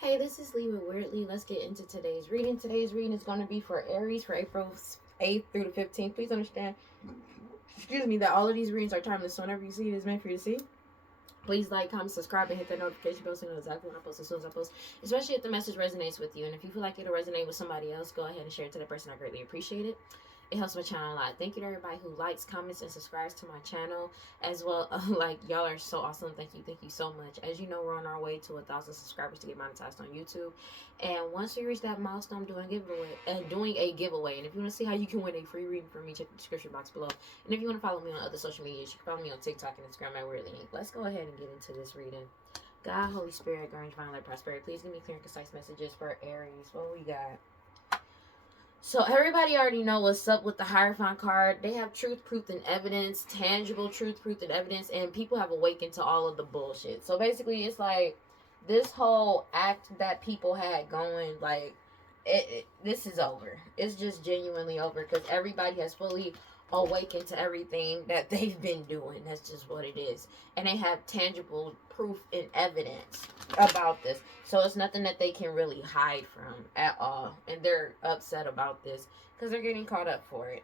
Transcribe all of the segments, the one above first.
Hey, this is Lee with WeirdLee. Let's get into today's reading. Today's reading is going to be for Aries for April 8th through the 15th. Please understand, that all of these readings are timeless. So whenever you see it, it's meant for you to see. Please like, comment, subscribe, and hit that notification bell so you know exactly when I post as soon as I post. Especially if the message resonates with you. And if you feel like it'll resonate with somebody else, go ahead and share it to that person. I greatly appreciate it. It helps my channel a lot. Thank you to everybody who likes, comments, and subscribes to my channel as well. Y'all are so awesome. Thank you so much. As you know, we're on our way to 1,000 subscribers to get monetized on YouTube. And once we reach that milestone, doing a giveaway. And if you want to see how you can win a free reading from me, check the description box below. And if you want to follow me on other social medias, you can follow me on TikTok and Instagram at WeirdLee. Let's go ahead and get into this reading. God, Holy Spirit, Orange, Vine, Light, Prosperity. Please give me clear and concise messages for Aries. What we got? So everybody already know what's up with the Hierophant card. They have truth, proof, and evidence, tangible truth, proof, and evidence, and people have awakened to all of the bullshit. So basically, it's like this whole act that people had going, like, this is over. It's just genuinely over because everybody has fully awakened to everything that they've been doing. That's just what it is. And they have tangible proof and evidence about this. So it's nothing that they can really hide from at all. And they're upset about this because they're getting caught up for it.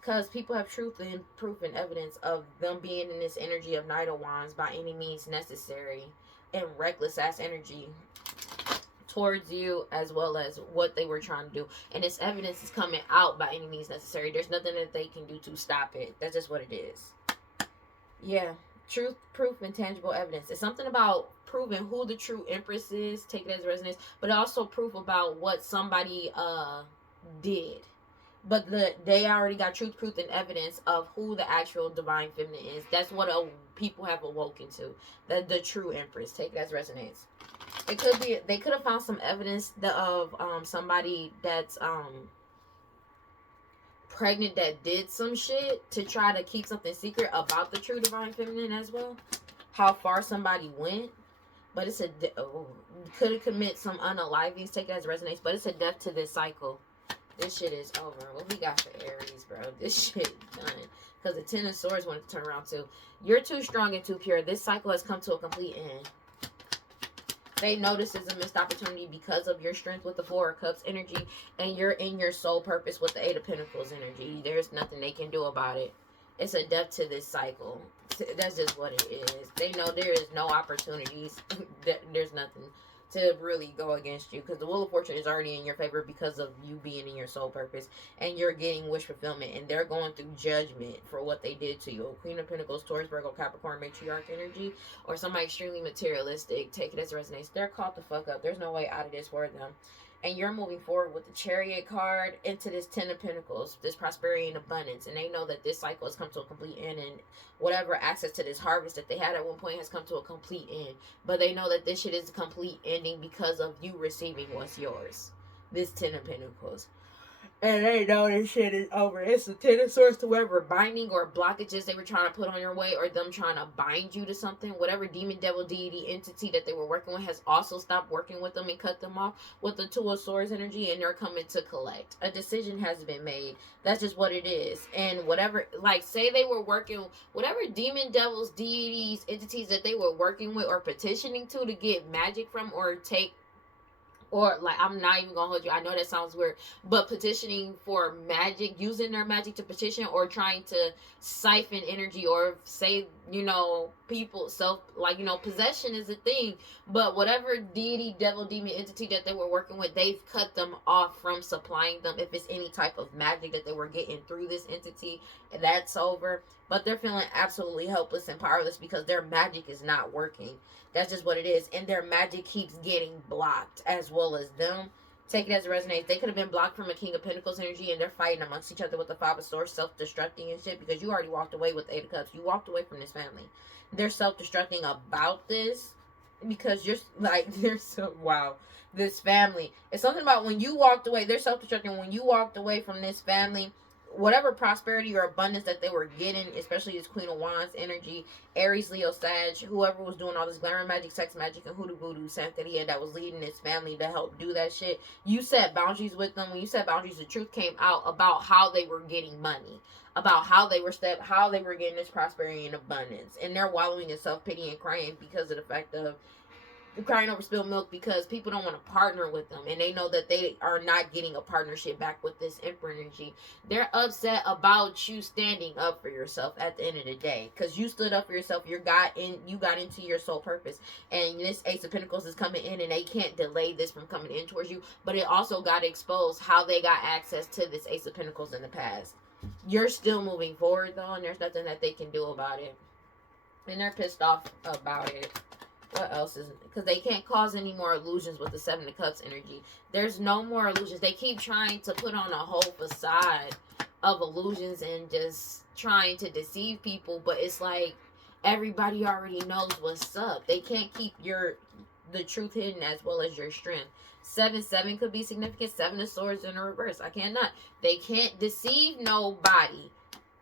Because people have truth and proof and evidence of them being in this energy of Knight of Wands by any means necessary and reckless ass energy towards you, as well as what they were trying to do. And this evidence is coming out by any means necessary. There's nothing that they can do to stop it. That's just what it is. Yeah. Truth, proof, and tangible evidence. It's something about proving who the true Empress is. Take it as resonance. But also proof about what somebody did. But they already got truth, proof, and evidence of who the actual divine feminine is. That's what people have awoken to. The true Empress. Take it as resonance. It could be they could have found some evidence of somebody that's pregnant that did some shit to try to keep something secret about the true divine feminine as well. How far somebody went. But it's could have commit some unalivings. Take it as resonates. But it's a death to this cycle. This shit is over. What we got for Aries, bro? This shit done. Because the Ten of Swords wanted to turn around too. You're too strong and too pure. This cycle has come to a complete end. They know this is a missed opportunity because of your strength with the Four of Cups energy, and you're in your soul purpose with the Eight of Pentacles energy. There's nothing they can do about it. It's a death to this cycle. That's just what it is. They know there is no opportunities. There's nothing to really go against you because the Wheel of Fortune is already in your favor because of you being in your soul purpose, and you're getting wish fulfillment, and they're going through judgment for what they did to you. Queen of Pentacles, Taurus, Virgo, Capricorn, matriarch energy, or somebody extremely materialistic. Take it as a resonance. They're caught the fuck up. There's no way out of this for them. And you're moving forward with the Chariot card into this Ten of Pentacles, this prosperity and abundance. And they know that this cycle has come to a complete end, and whatever access to this harvest that they had at one point has come to a complete end. But they know that this shit is a complete ending because of you receiving what's yours. This Ten of Pentacles. And they know this shit is over. It's the Ten of Swords to whatever binding or blockages they were trying to put on your way, or them trying to bind you to something. Whatever demon, devil, deity, entity that they were working with has also stopped working with them and cut them off with the Two of Swords energy, and they're coming to collect. A decision has been made. That's just what it is. And whatever, like, say they were working, whatever demon, devils, deities, entities that they were working with or petitioning to get magic from or take, or like, I'm not even gonna hold you, I know that sounds weird, but petitioning for magic, using their magic to petition, or trying to siphon energy, or say, people possession is a thing. But whatever deity, devil, demon, entity that they were working with, they've cut them off from supplying them. If it's any type of magic that they were getting through this entity, that's over. But they're feeling absolutely helpless and powerless because their magic is not working. That's just what it is. And their magic keeps getting blocked, as well as them. Take it as a resonance. They could have been blocked from a King of Pentacles energy, and they're fighting amongst each other with the Five of Swords, self-destructing and shit, because you already walked away with the Eight of Cups. You walked away from this family. They're self-destructing about this because you're like, they're so, wow. This family. It's something about when you walked away, they're self-destructing. When you walked away from this family, whatever prosperity or abundance that they were getting, especially this Queen of Wands energy, Aries, Leo, Sag, whoever was doing all this glamour magic, sex magic, and hoodoo voodoo Santeria that was leading this family to help do that shit, you set boundaries with them. When you set boundaries, the truth came out about how they were getting money, about how they were getting this prosperity and abundance, and they're wallowing in self-pity and crying because of the fact of crying over spilled milk because people don't want to partner with them, and they know that they are not getting a partnership back with this Emperor energy. They're upset about you standing up for yourself at the end of the day, because you stood up for yourself. You got into your soul purpose, and this Ace of Pentacles is coming in, and they can't delay this from coming in towards you. But it also got exposed how they got access to this Ace of Pentacles in the past. You're still moving forward though, and there's nothing that they can do about it, and they're pissed off about it. What else is, because they can't cause any more illusions with the Seven of Cups energy. There's no more illusions. They keep trying to put on a whole facade of illusions and just trying to deceive people, but it's like everybody already knows what's up. They can't keep the truth hidden as well as your strength. 7-7 could be significant. 7 of Swords in a reverse. I cannot. They can't deceive nobody.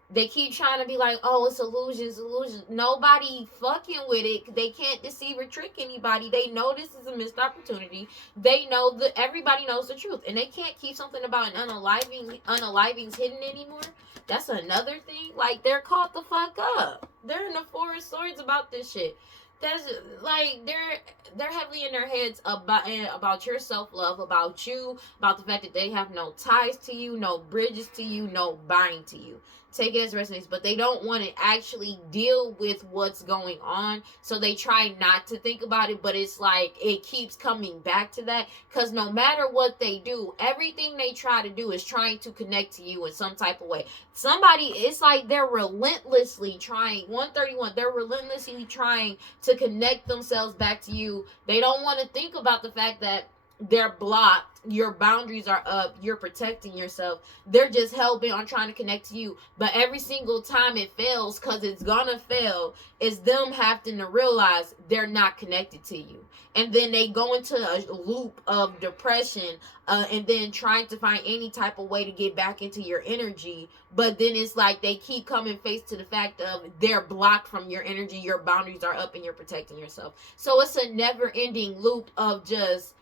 They keep trying to be like, oh, it's illusions. Nobody fucking with it. They can't deceive or trick anybody. They know this is a missed opportunity. They know that everybody knows the truth. And they can't keep something about an unalivings hidden anymore. That's another thing. Like, they're caught the fuck up. They're in the Four of Swords about this shit. That's like they're heavily in their heads about your self-love, about you, about the fact that they have no ties to you, no bridges to you, no bind to you. Take it as resonates, but they don't want to actually deal with what's going on, so they try not to think about it. But it's like it keeps coming back to that, because no matter what they do, everything they try to do is trying to connect to you in some type of way. It's like they're relentlessly trying. 131, they're relentlessly trying to connect themselves back to you. They don't want to think about the fact that they're blocked, your boundaries are up, you're protecting yourself. They're just hell-bent on trying to connect to you. But every single time it fails, because it's gonna fail, is them having to realize they're not connected to you. And then they go into a loop of depression, and then trying to find any type of way to get back into your energy. But then it's like they keep coming face to the fact of they're blocked from your energy, your boundaries are up, and you're protecting yourself. So it's a never-ending loop of just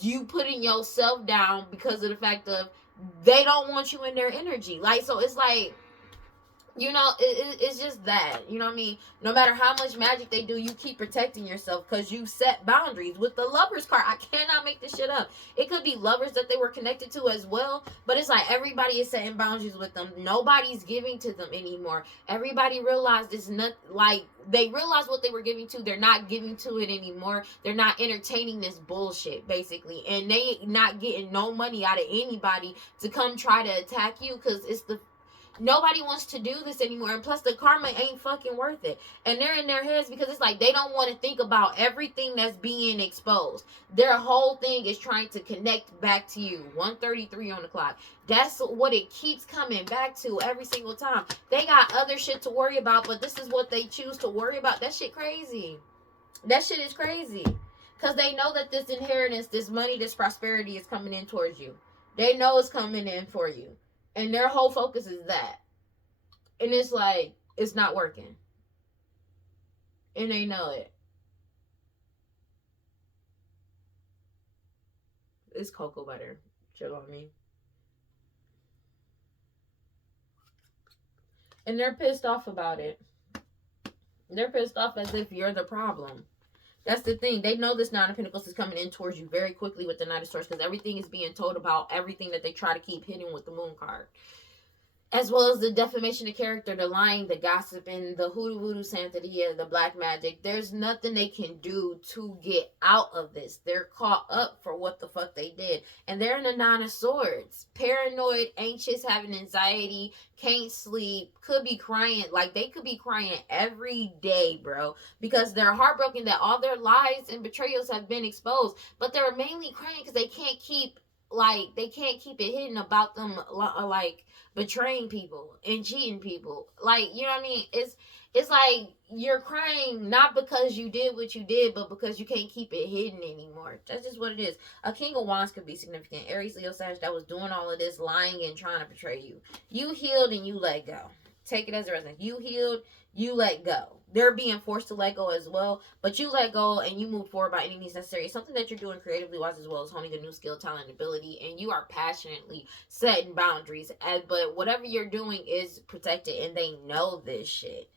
you putting yourself down because of the fact of they don't want you in their energy. Like, so it's like, you know, it's just that, you know what I mean? No matter how much magic they do, you keep protecting yourself because you set boundaries. With the Lovers card, I cannot make this shit up. It could be lovers that they were connected to as well, but it's like everybody is setting boundaries with them. Nobody's giving to them anymore. Everybody realized it's not like they realized what they were giving to. They're not giving to it anymore. They're not entertaining this bullshit, basically. And they not getting no money out of anybody to come try to attack you, because it's the nobody wants to do this anymore. And plus the karma ain't fucking worth it. And they're in their heads because it's like they don't want to think about everything that's being exposed. Their whole thing is trying to connect back to you. 1:33 on the clock. That's what it keeps coming back to every single time. They got other shit to worry about, but this is what they choose to worry about. That shit crazy. That shit is crazy. Because they know that this inheritance, this money, this prosperity is coming in towards you. They know it's coming in for you. And their whole focus is that. And it's like, it's not working. And they know it. It's cocoa butter. Chill on me. And they're pissed off about it. They're pissed off as if you're the problem. That's the thing. They know this Nine of Pentacles is coming in towards you very quickly with the Knight of Swords, because everything is being told about everything that they try to keep hidden with the Moon card. As well as the defamation of character, the lying, the gossiping, the hoodoo voodoo santeria, the black magic. There's nothing they can do to get out of this. They're caught up for what the fuck they did. And they're in the Nine of Swords. Paranoid, anxious, having anxiety, can't sleep, could be crying. Like, they could be crying every day, bro. Because they're heartbroken that all their lies and betrayals have been exposed. But they're mainly crying because they can't keep it hidden about them, like, betraying people and cheating people. Like, you know what I mean? It's like you're crying not because you did what you did, but because you can't keep it hidden anymore. That's just what it is. A King of Wands could be significant. Aries, Leo, Sag, that was doing all of this lying and trying to betray you. You healed and you let go. Take it as a resonance. You healed, you let go. They're being forced to let go as well, but you let go and you move forward by any means necessary. It's something that you're doing creatively wise, as well as honing a new skill, talent, ability, and you are passionately setting boundaries. But whatever you're doing is protected, and they know this shit.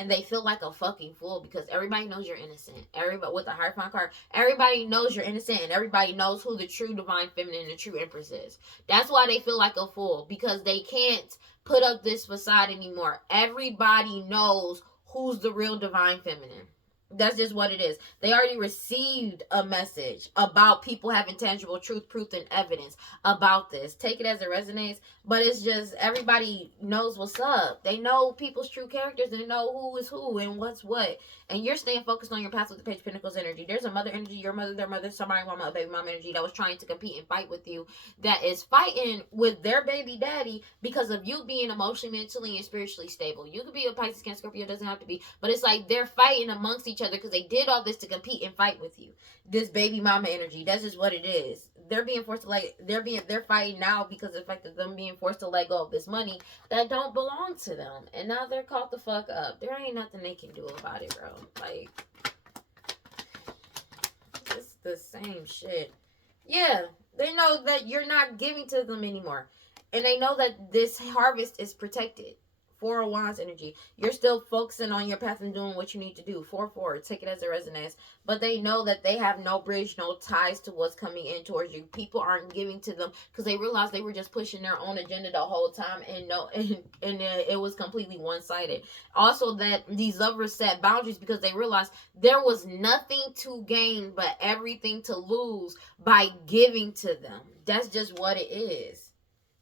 and they feel like a fucking fool because everybody knows you're innocent. Everybody with the Hierophant card, everybody knows you're innocent, and everybody knows who the true divine feminine and the true empress is. That's why they feel like a fool, because they can't put up this facade anymore. Everybody knows who's the real divine feminine. That's just what it is. They already received a message about people having tangible truth, proof, and evidence about this. Take it as it resonates. But it's just, everybody knows what's up. They know people's true characters. They know who is who and what's what. And you're staying focused on your path with the Page of Pentacles energy. There's a mother energy, your mother, their mother, somebody, mama, a baby mama energy that was trying to compete and fight with you, that is fighting with their baby daddy because of you being emotionally, mentally, and spiritually stable. You could be a Pisces, Cancer, Scorpio, doesn't have to be. But it's like they're fighting amongst each other because they did all this to compete and fight with you. This baby mama energy, that's just what it is. They're being forced to they're fighting now because of the fact that them being forced to let go of this money that don't belong to them. And now they're caught the fuck up. There ain't nothing they can do about it, bro. Like, it's the same shit. Yeah, they know that you're not giving to them anymore. And they know that this harvest is protected. 4 of Wands energy. You're still focusing on your path and doing what you need to do. 4-4. Take it as it resonates. But they know that they have no bridge, no ties to what's coming in towards you. People aren't giving to them because they realized they were just pushing their own agenda the whole time, and it was completely one-sided. Also, that these lovers set boundaries because they realized there was nothing to gain but everything to lose by giving to them. That's just what it is.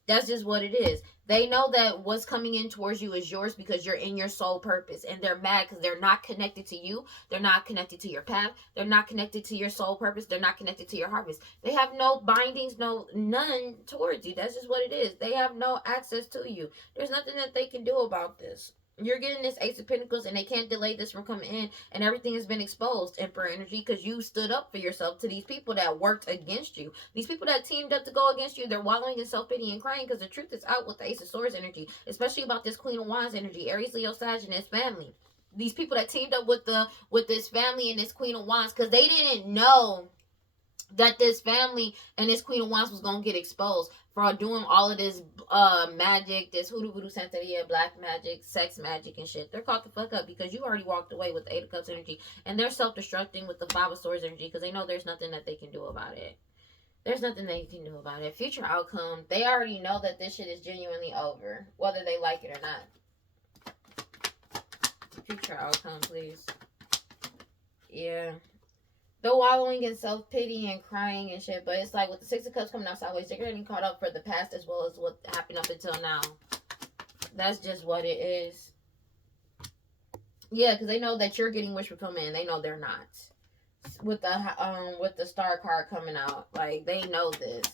That's just what it is. They know that what's coming in towards you is yours because you're in your soul purpose. And they're mad because they're not connected to you. They're not connected to your path. They're not connected to your soul purpose. They're not connected to your harvest. They have no bindings, none towards you. That's just what it is. They have no access to you. There's nothing that they can do about this. You're getting this Ace of Pentacles, and they can't delay this from coming in, and everything has been exposed, Emperor energy, because you stood up for yourself to these people that worked against you. These people that teamed up to go against you, they're wallowing in self-pity and crying because the truth is out with the Ace of Swords energy, especially about this Queen of Wands energy, Aries, Leo, Sag, and his family. These people that teamed up with this family and this Queen of Wands, because they didn't know that this family and this Queen of Wands was going to get exposed for doing all of this magic, this hoodoo voodoo santeria, black magic, sex magic and shit. They're caught the fuck up because you already walked away with the 8 of Cups energy, and they're self-destructing with the 5 of Swords energy because they know there's nothing that they can do about it. There's nothing they can do about it. Future outcome, they already know that this shit is genuinely over, whether they like it or not. Future outcome, please. Yeah. They're wallowing in self-pity and crying and shit, but it's like with the 6 of Cups coming out sideways, they're getting caught up for the past as well as what happened up until now. That's just what it is. Yeah, because they know that you're getting wish fulfillment, and they know they're not. With the Star card coming out, like, they know this.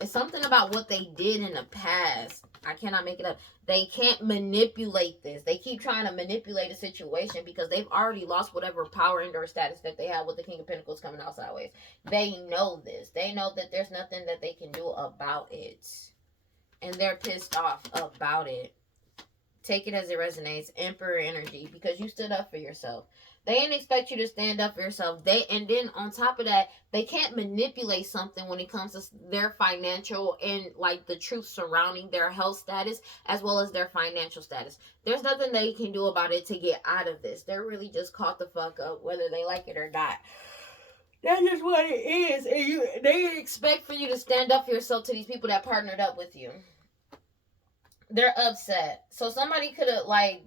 It's something about what they did in the past. I cannot make it up. They can't manipulate this. They keep trying to manipulate a situation because they've already lost whatever power and or status that they have with the King of Pentacles coming out sideways. They know this. They know that there's nothing that they can do about it. And they're pissed off about it. Take it as it resonates. Emperor energy. Because you stood up for yourself. They didn't expect you to stand up for yourself. And then on top of that, they can't manipulate something when it comes to their financial and like the truth surrounding their health status as well as their financial status. There's nothing they can do about it to get out of this. They're really just caught the fuck up whether they like it or not. That's just what it is. And they expect for you to stand up for yourself to these people that partnered up with you. They're upset. So somebody could have, like,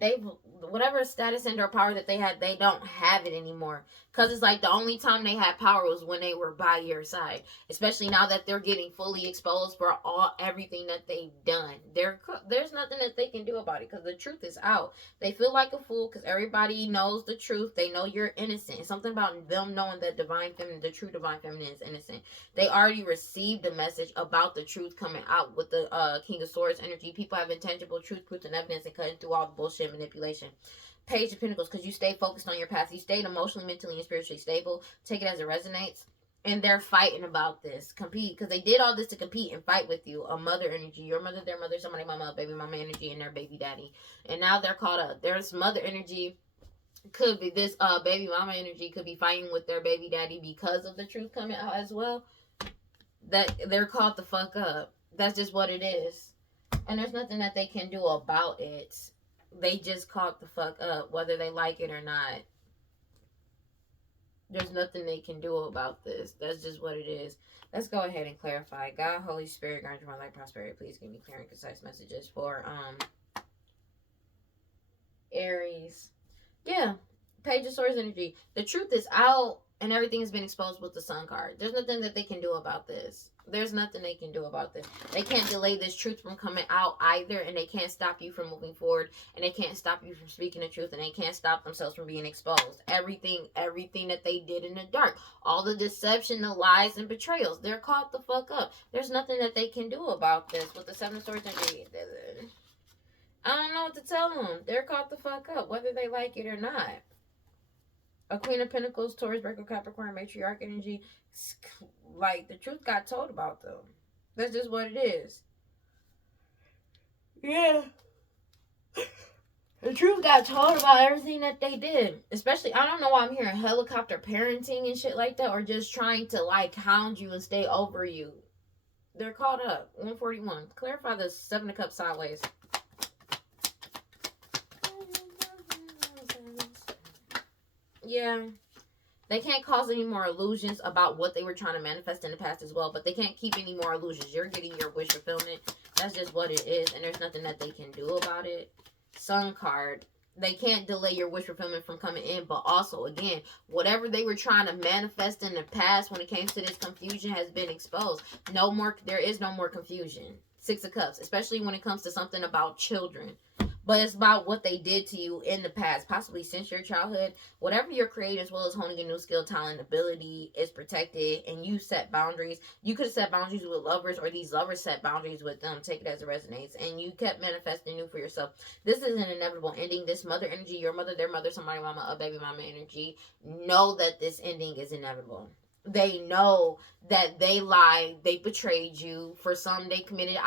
whatever status and or power that they had, they don't have it anymore. Because it's like the only time they had power was when they were by your side. Especially now that they're getting fully exposed for everything that they've done. There's nothing that they can do about it because the truth is out. They feel like a fool because everybody knows the truth. They know you're innocent. It's something about them knowing that divine feminine, the true divine feminine is innocent. They already received a message about the truth coming out with the King of Swords energy. People have intangible truth, proof, and evidence and cutting through all the bullshit manipulation. Page of Pentacles, because you stay focused on your path. You stayed emotionally, mentally, and spiritually stable. Take it as it resonates. And they're fighting about this. Compete. Because they did all this to compete and fight with you. A mother energy. Your mother, their mother, somebody mama, baby mama energy, and their baby daddy. And now they're caught up. There's mother energy. Could be this baby mama energy. Could be fighting with their baby daddy because of the truth coming out as well. That they're caught the fuck up. That's just what it is. And there's nothing that they can do about it. They just caught the fuck up, whether they like it or not. There's nothing they can do about this. That's just what it is. Let's go ahead and clarify. God, Holy Spirit, grant my life prosperity. Please give me clear and concise messages for Aries. Yeah. Page of Swords energy. The truth is out and everything has been exposed with the Sun card. There's nothing that they can do about this. There's nothing they can do about this. They can't delay this truth from coming out either, and they can't stop you from moving forward, and they can't stop you from speaking the truth, and they can't stop themselves from being exposed. Everything that they did in the dark, all the deception, the lies, and betrayals, they're caught the fuck up. There's nothing that they can do about this with the Seven of Swords energy. I don't know what to tell them. They're caught the fuck up, whether they like it or not. A Queen of Pentacles, Taurus, Virgo, Capricorn, Matriarch energy. Like, the truth got told about them. That's just what it is. Yeah. The truth got told about everything that they did. Especially, I don't know why I'm hearing helicopter parenting and shit like that. Or just trying to, like, hound you and stay over you. They're caught up. 141. Clarify the Seven of Cups sideways. Yeah. They can't cause any more illusions about what they were trying to manifest in the past as well. But they can't keep any more illusions. You're getting your wish fulfillment. That's just what it is. And there's nothing that they can do about it. Sun card. They can't delay your wish fulfillment from coming in. But also, again, whatever they were trying to manifest in the past when it came to this confusion has been exposed. No more. There is no more confusion. Six of Cups. Especially when it comes to something about children. But it's about what they did to you in the past, possibly since your childhood. Whatever you're creating, as well as honing a new skill, talent, ability, is protected. And you set boundaries. You could have set boundaries with lovers, or these lovers set boundaries with them. Take it as it resonates. And you kept manifesting new for yourself. This is an inevitable ending. This mother energy, your mother, their mother, somebody mama, a baby mama energy. Know that this ending is inevitable. They know that they lied, they betrayed you. For some, they committed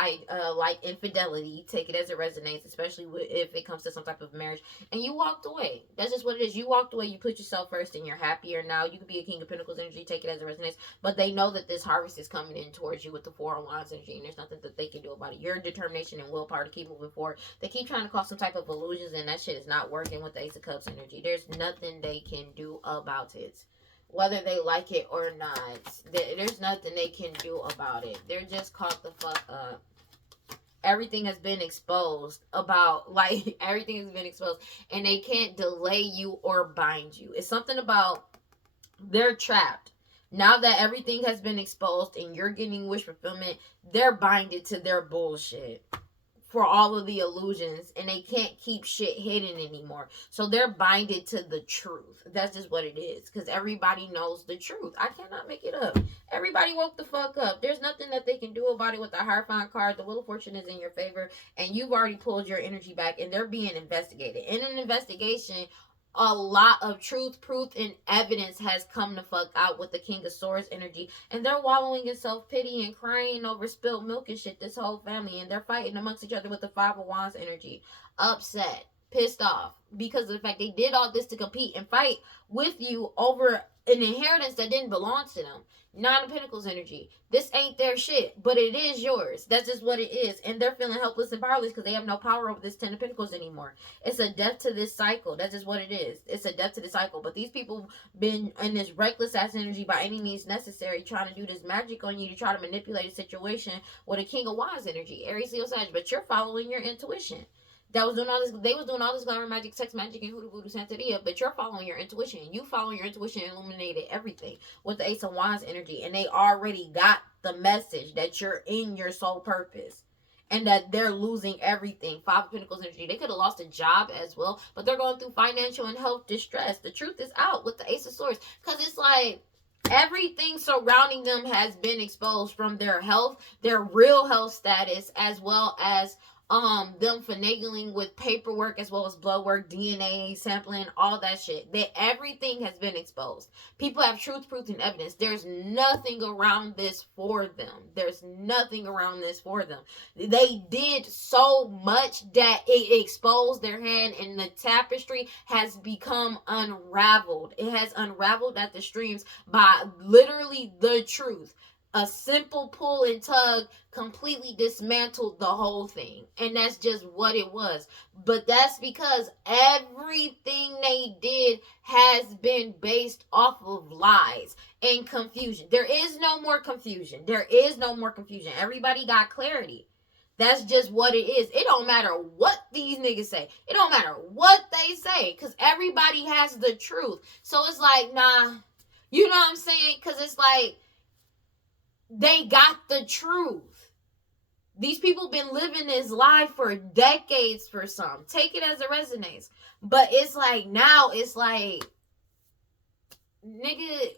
like infidelity. Take it as it resonates, especially if it comes to some type of marriage. And you walked away. That's just what it is. You walked away. You put yourself first, and you're happier now. You could be a King of Pentacles energy. Take it as it resonates. But they know that this harvest is coming in towards you with the Four of Wands energy, and there's nothing that they can do about it. Your determination and willpower to keep moving forward. They keep trying to cause some type of illusions, and that shit is not working with the Ace of Cups energy. There's nothing they can do about it. Whether they like it or not, there's nothing they can do about it. They're just caught the fuck up. Everything has been exposed about, like, everything has been exposed. And they can't delay you or bind you. It's something about they're trapped. Now that everything has been exposed and you're getting wish fulfillment, they're binded to their bullshit. For all of the illusions, and they can't keep shit hidden anymore. So they're binded to the truth. That's just what it is. Because everybody knows the truth. I cannot make it up. Everybody woke the fuck up. There's nothing that they can do about it with the Hierophant card. The Wheel of Fortune is in your favor. And you've already pulled your energy back. And they're being investigated. In an investigation, a lot of truth, proof, and evidence has come to fuck out with the King of Swords energy. And they're wallowing in self-pity and crying over spilled milk and shit, this whole family. And they're fighting amongst each other with the Five of Wands energy. Upset, pissed off, because of the fact they did all this to compete and fight with you over an inheritance that didn't belong to them. Nine of Pentacles energy. This ain't their shit, but it is yours. That's just what it is. And they're feeling helpless and powerless because they have no power over this Ten of Pentacles anymore. It's a death to this cycle. That's just what it is. It's a death to the cycle. But these people been in this reckless ass energy by any means necessary, trying to do this magic on you to try to manipulate a situation with a King of Wands energy. Aries, Leo, Sag. But you're following your intuition. That was doing all this. They was doing all this glamour magic, sex magic, and hoodoo voodoo Santeria. But you're following your intuition. You following your intuition illuminated everything with the Ace of Wands energy, and they already got the message that you're in your soul purpose, and that they're losing everything. Five of Pentacles energy. They could have lost a job as well, but they're going through financial and health distress. The truth is out with the Ace of Swords, because it's like everything surrounding them has been exposed, from their health, their real health status, as well as them finagling with paperwork, as well as blood work, DNA sampling, all that shit. Everything has been exposed. People have truth, proof, and evidence. There's nothing around this for them. There's nothing around this for them. They did so much that it exposed their hand, and the tapestry has become unraveled. It has unraveled at the streams by literally the truth. A simple pull and tug completely dismantled the whole thing. And that's just what it was. But that's because everything they did has been based off of lies and confusion. There is no more confusion. There is no more confusion. Everybody got clarity. That's just what it is. It don't matter what these niggas say. It don't matter what they say. Because everybody has the truth. So it's like, nah. You know what I'm saying? Because it's like, they got the truth. These people been living this life for decades for some. Take it as it resonates. But it's like, now it's like, nigga,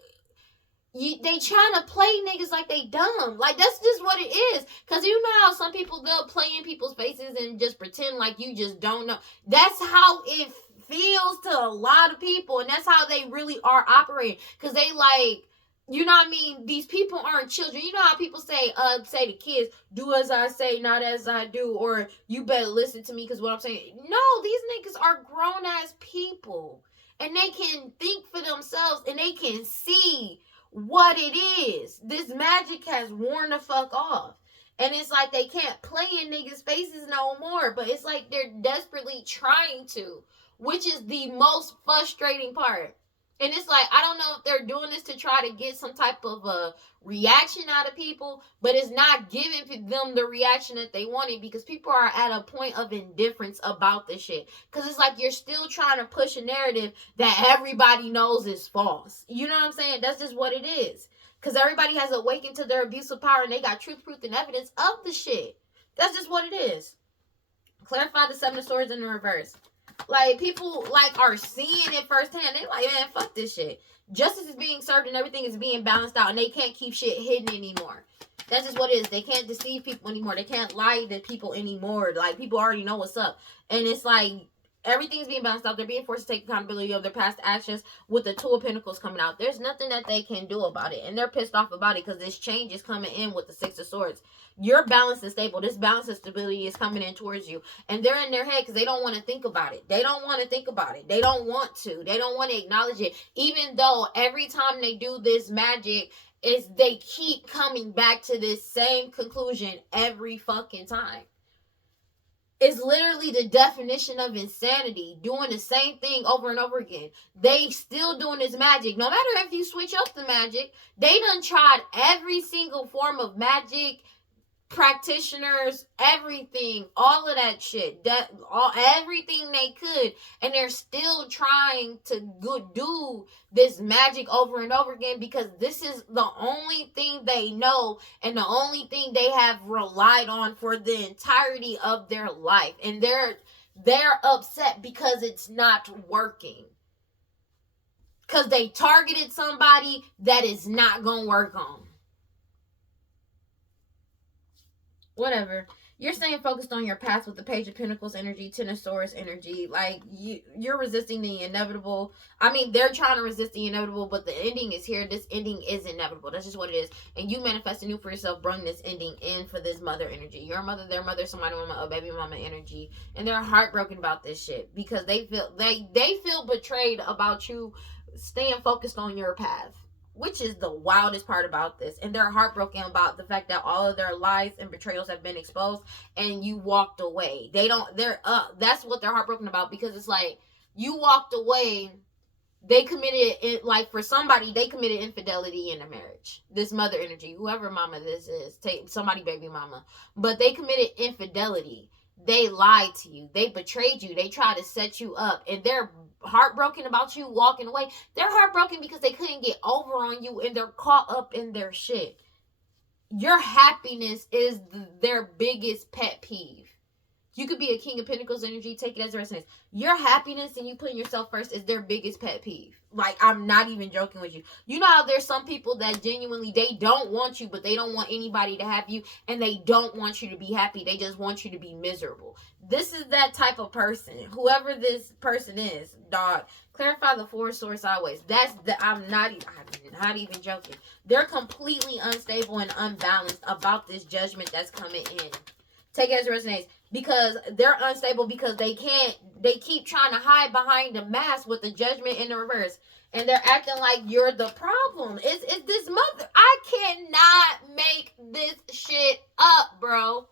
they trying to play niggas like they dumb. Like, that's just what it is. Because you know how some people, they'll play in people's faces and just pretend like you just don't know. That's how it feels to a lot of people. And that's how they really are operating. Because they like, you know what I mean? These people aren't children. You know how people say to kids, do as I say, not as I do, or you better listen to me because what I'm saying. No, these niggas are grown ass people. And they can think for themselves and they can see what it is. This magic has worn the fuck off. And it's like they can't play in niggas' faces no more. But it's like they're desperately trying to, which is the most frustrating part. And it's like, I don't know if they're doing this to try to get some type of a reaction out of people, but it's not giving them the reaction that they wanted because people are at a point of indifference about this shit. Because it's like you're still trying to push a narrative that everybody knows is false. You know what I'm saying? That's just what it is. Because everybody has awakened to their abuse of power and they got truth, proof, and evidence of the shit. That's just what it is. Clarify the Seven of Swords in the reverse. Like, people, like, are seeing it firsthand. They like, man, fuck this shit. Justice is being served and everything is being balanced out. And they can't keep shit hidden anymore. That's just what it is. They can't deceive people anymore. They can't lie to people anymore. Like, people already know what's up. And it's like, everything's being balanced out. They're being forced to take accountability of their past actions with the Two of Pentacles coming out. There's nothing that they can do about it. And they're pissed off about it because this change is coming in with the Six of Swords. You're balanced and stable. This balance and stability is coming in towards you. And they're in their head because they don't want to think about it. They don't want to think about it. They don't want to. They don't want to acknowledge it. Even though every time they do this magic, they keep coming back to this same conclusion every fucking time. It's literally the definition of insanity. Doing the same thing over and over again. They still doing this magic. No matter if you switch up the magic, they done tried every single form of magic, practitioners, everything, all of that shit, everything they could, and they're still trying to do this magic over and over again because this is the only thing they know and the only thing they have relied on for the entirety of their life. And they're upset because it's not working, because they targeted somebody that is not gonna work on. Whatever. You're staying focused on your path with the Page of Pentacles energy, Ten of Swords energy. Like, you're resisting the inevitable. I mean, they're trying to resist the inevitable, but the ending is here. This ending is inevitable. That's just what it is. And you manifesting new for yourself, bring this ending in for this mother energy. Your mother, their mother, somebody mama, a baby mama energy. And they're heartbroken about this shit because they feel betrayed about you staying focused on your path. Which is the wildest part about this. And they're heartbroken about the fact that all of their lies and betrayals have been exposed and you walked away. That's what they're heartbroken about, because it's like, you walked away. They committed it, like, for somebody, they committed infidelity in a marriage. This mother energy, whoever mama this is, somebody baby mama. But they committed infidelity. They lied to you. They betrayed you. They tried to set you up. And they're heartbroken about you walking away. They're heartbroken because they couldn't get over on you and they're caught up in their shit. Your happiness is their biggest pet peeve. You could be a King of Pentacles energy. Take it as a resonates. Your happiness and you putting yourself first is their biggest pet peeve. Like, I'm not even joking with you. You know how there's some people that genuinely, they don't want you, but they don't want anybody to have you. And they don't want you to be happy. They just want you to be miserable. This is that type of person. Whoever this person is, dog. Clarify the Four of Swords sideways. I'm not even joking. They're completely unstable and unbalanced about this judgment that's coming in. Take it as it resonates. Because they're unstable because they keep trying to hide behind the mask with the judgment in the reverse. And they're acting like you're the problem. It's this mother. I cannot this shit up, bro.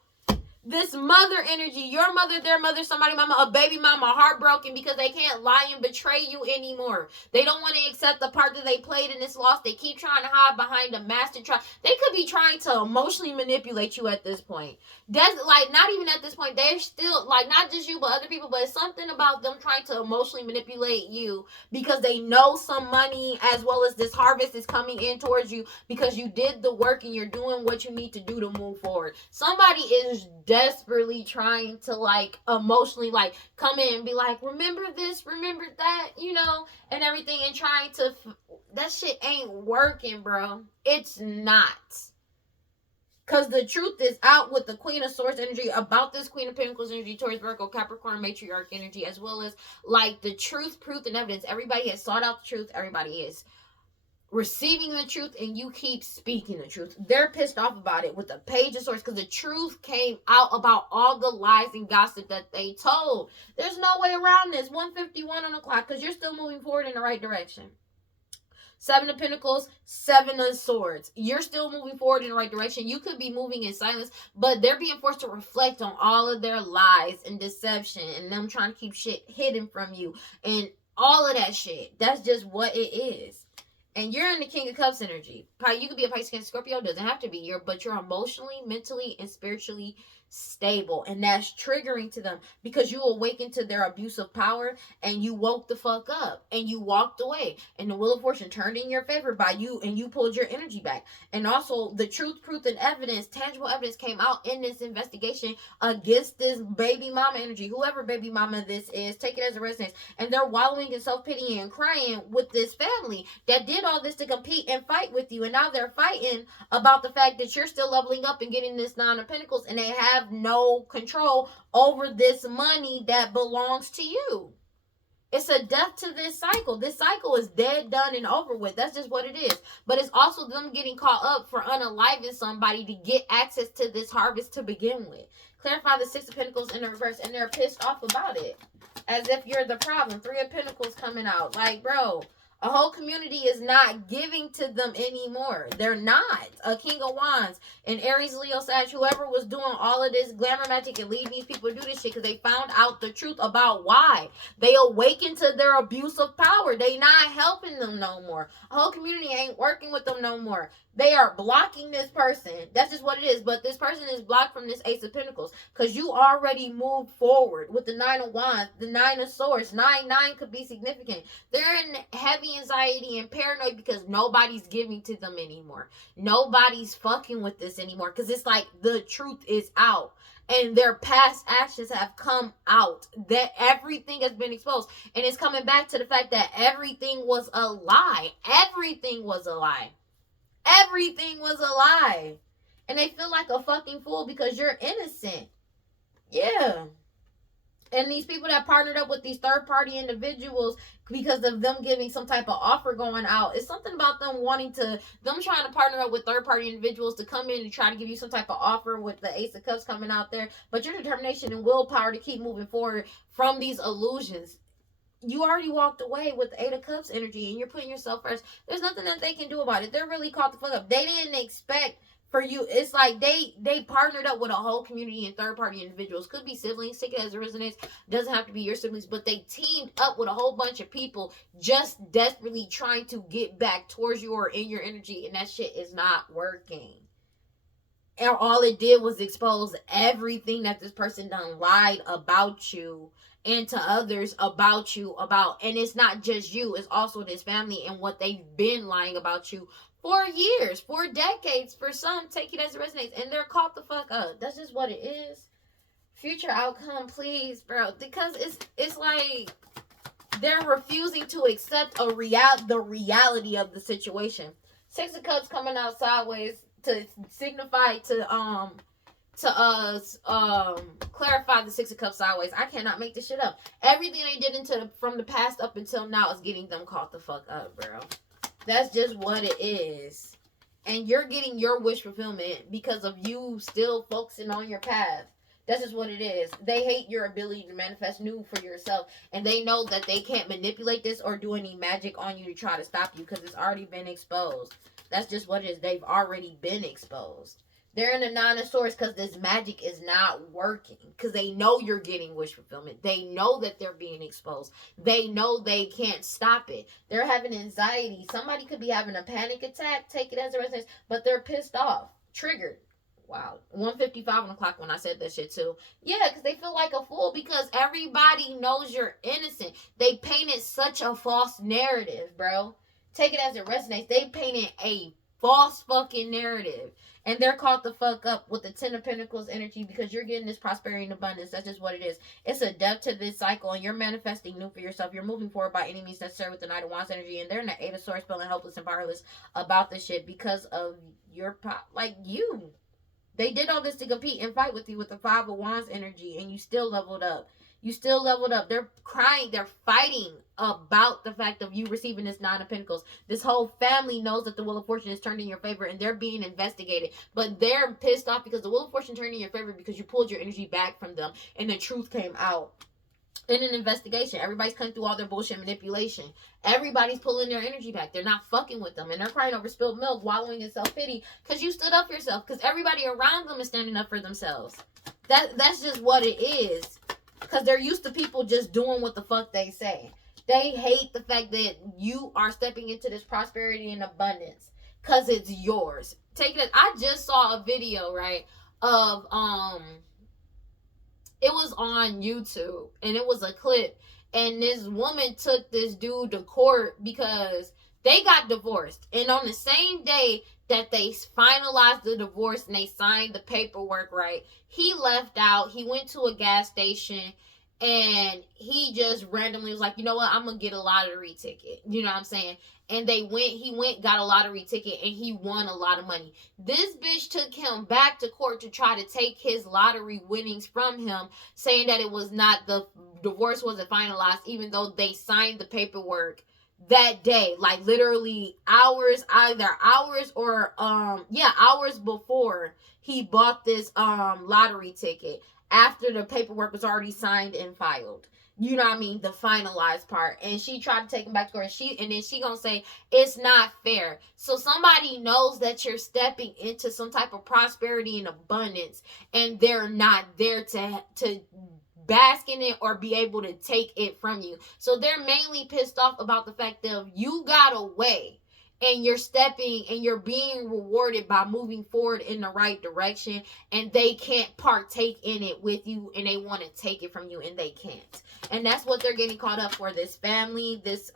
This mother energy, your mother, their mother, somebody mama, a baby mama, heartbroken because they can't lie and betray you anymore. They don't want to accept the part that they played in this loss. They keep trying to hide behind a mask and try. They could be trying to emotionally manipulate you at this point. That's like, not even at this point. They're still like, not just you, but other people. But it's something about them trying to emotionally manipulate you because they know some money as well as this harvest is coming in towards you because you did the work and you're doing what you need to do to move forward. Somebody is desperately trying to like emotionally like come in and be like, remember this, remember that, you know, and everything, and trying to that shit ain't working, bro. It's not. Because the truth is out with the Queen of Swords energy about this Queen of Pentacles energy, Taurus, Virgo, Capricorn, Matriarch energy, as well as like the truth, proof, and evidence. Everybody has sought out the truth. Everybody is receiving the truth, and you keep speaking the truth. They're pissed off about it with the Page of Swords because the truth came out about all the lies and gossip that they told. There's no way around this. 1:51 on the clock because you're still moving forward in the right direction. 7 of Pentacles, 7 of Swords. You're still moving forward in the right direction. You could be moving in silence, but they're being forced to reflect on all of their lies and deception and them trying to keep shit hidden from you and all of that shit. That's just what it is. And you're in the King of Cups energy. You could be a Pisces, Cancer, Scorpio. Doesn't have to be. But you're emotionally, mentally, and spiritually stable. And that's triggering to them because you awakened to their abuse of power and you woke the fuck up and you walked away. And the Wheel of Fortune turned in your favor by you and you pulled your energy back. And also the truth, proof, and evidence, tangible evidence came out in this investigation against this baby mama energy. Whoever baby mama this is, take it as a resonance. And they're wallowing in self-pity and crying with this family that did all this to compete and fight with you. And now they're fighting about the fact that you're still leveling up and getting this 9 of Pentacles and they have no control over this money that belongs to you. It's a death to this cycle. This cycle is dead, done, and over with. That's just what it is. But it's also them getting caught up for unaliving somebody to get access to this harvest to begin with. Clarify the 6 of Pentacles in the reverse, and they're pissed off about it. As if you're the problem. 3 of Pentacles coming out. Like, bro, a whole community is not giving to them anymore. They're not. A King of Wands, an Aries, Leo, Sag, whoever was doing all of this glamour magic and leading these people to do this shit because they found out the truth about why. They awakened to their abuse of power. They not helping them no more. A whole community ain't working with them no more. They are blocking this person. That's just what it is. But this person is blocked from this Ace of Pentacles because you already moved forward with the 9 of Wands, the 9 of Swords. 9 could be significant. They're in heavy anxiety and paranoid because nobody's giving to them anymore. Nobody's fucking with this anymore because it's like the truth is out. And their past actions have come out. That everything has been exposed. And it's coming back to the fact that everything was a lie. Everything was a lie. Everything was a lie. And they feel like a fucking fool because you're innocent. Yeah. And these people that partnered up with these third-party individuals because of them giving some type of offer going out, it's something about them trying to partner up with third-party individuals to come in and try to give you some type of offer with the Ace of Cups coming out there. But your determination and willpower to keep moving forward from these illusions. You already walked away with the 8 of Cups energy and you're putting yourself first. There's nothing that they can do about it. They're really caught the fuck up. They didn't expect for you. It's like they partnered up with a whole community and third-party individuals. Could be siblings, take it as a resonance. Doesn't have to be your siblings, but they teamed up with a whole bunch of people just desperately trying to get back towards you or in your energy, and that shit is not working. And all it did was expose everything that this person done lied about you and to others about you about. And it's not just you, it's also this family and what they've been lying about you for years, for decades. For some, take it as it resonates, and they're caught the fuck up. That's just what it is. Future outcome, please, bro, because it's like they're refusing to accept the reality of the situation. 6 of Cups coming out sideways to signify to clarify the 6 of Cups sideways. I cannot make this shit up. Everything they did from the past up until now is getting them caught the fuck up, bro. That's just what it is. And you're getting your wish fulfillment because of you still focusing on your path. That's just what it is. They hate your ability to manifest new for yourself. And they know that they can't manipulate this or do any magic on you to try to stop you because it's already been exposed. That's just what it is. They've already been exposed. They're in the Nine of Swords because this magic is not working. Because they know you're getting wish fulfillment. They know that they're being exposed. They know they can't stop it. They're having anxiety. Somebody could be having a panic attack. Take it as a resonance. But they're pissed off. Triggered. Wow. 1:55 on the clock when I said that shit too. Yeah, because they feel like a fool because everybody knows you're innocent. They painted such a false narrative, bro. Take it as it resonates. They painted a false fucking narrative. And they're caught the fuck up with the Ten of Pentacles energy because you're getting this prosperity and abundance. That's just what it is. It's a depth to this cycle, and you're manifesting new for yourself. You're moving forward by any means necessary with the Knight of Wands energy, and they're in the Eight of Swords feeling helpless and powerless about this shit because of your like you. They did all this to compete and fight with you with the Five of Wands energy, and you still leveled up. You still leveled up. They're crying. They're fighting about the fact of you receiving this Nine of Pentacles. This whole family knows that the Wheel of Fortune is turned in your favor, and they're being investigated. But they're pissed off because the Wheel of Fortune turned in your favor because you pulled your energy back from them, and the truth came out. In an investigation, everybody's coming through all their bullshit manipulation. Everybody's pulling their energy back. They're not fucking with them, and they're crying over spilled milk, wallowing in self-pity because you stood up for yourself, because everybody around them is standing up for themselves. That's just what it is, because they're used to people just doing what the fuck they say. They hate the fact that you are stepping into this prosperity and abundance because it's yours. Take it. I just saw a video, right, of it was on YouTube, and it was a clip, and this woman took this dude to court because they got divorced, and on the same day that they finalized the divorce and they signed the paperwork, right, he left out. He went to a gas station, and he just randomly was like, you know what, I'm gonna get a lottery ticket. You know what I'm saying? And he went, got a lottery ticket, and he won a lot of money. This bitch took him back to court to try to take his lottery winnings from him, saying that it was not, the divorce wasn't finalized, even though they signed the paperwork that day, like literally hours or hours before he bought this lottery ticket, after the paperwork was already signed and filed. You know what I mean? The finalized part. And she tried to take him back to court. And then she gonna say, it's not fair. So somebody knows that you're stepping into some type of prosperity and abundance, and they're not there to bask in it or be able to take it from you. So they're mainly pissed off about the fact that you got away, and you're stepping and you're being rewarded by moving forward in the right direction, and they can't partake in it with you, and they want to take it from you, and they can't. And that's what they're getting caught up for. This family, this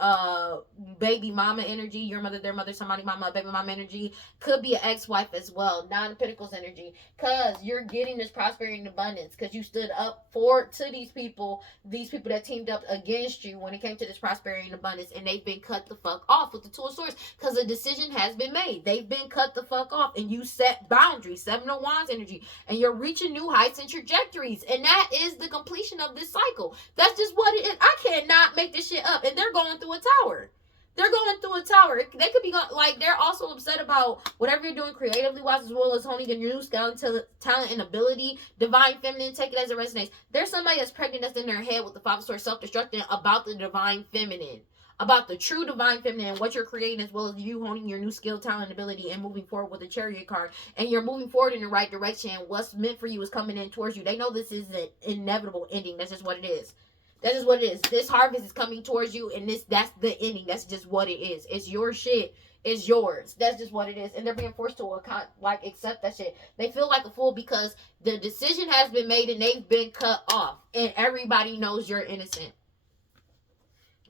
baby mama energy, your mother, their mother, somebody mama, baby mama energy, could be an ex-wife as well. Nine of Pentacles energy, because you're getting this prosperity and abundance because you stood up to these people that teamed up against you when it came to this prosperity and abundance, and they've been cut the fuck off with the Two of Swords because a decision has been made. They've been cut the fuck off, and you set boundaries. Seven of Wands energy, and you're reaching new heights and trajectories, and that is the completion of this cycle. That's just what it is. I cannot make this shit up. And they're going through a tower. They're going through a tower. They could be going, like, they're also upset about whatever you're doing creatively wise, as well as honing your new skill, talent, and ability. Divine feminine, take it as it resonates. There's somebody that's pregnant that's in their head with the Five of Swords, self-destructing about the divine feminine, about the true divine feminine and what you're creating, as well as you honing your new skill, talent, ability, and moving forward with the Chariot card. And you're moving forward in the right direction. What's meant for you is coming in towards you. They know this is an inevitable ending. That's just what it is. That is what it is. This harvest is coming towards you, and that's the ending. That's just what it is. It's your shit. It's yours. That's just what it is. And they're being forced to accept that shit. They feel like a fool because the decision has been made and they've been cut off, and everybody knows you're innocent.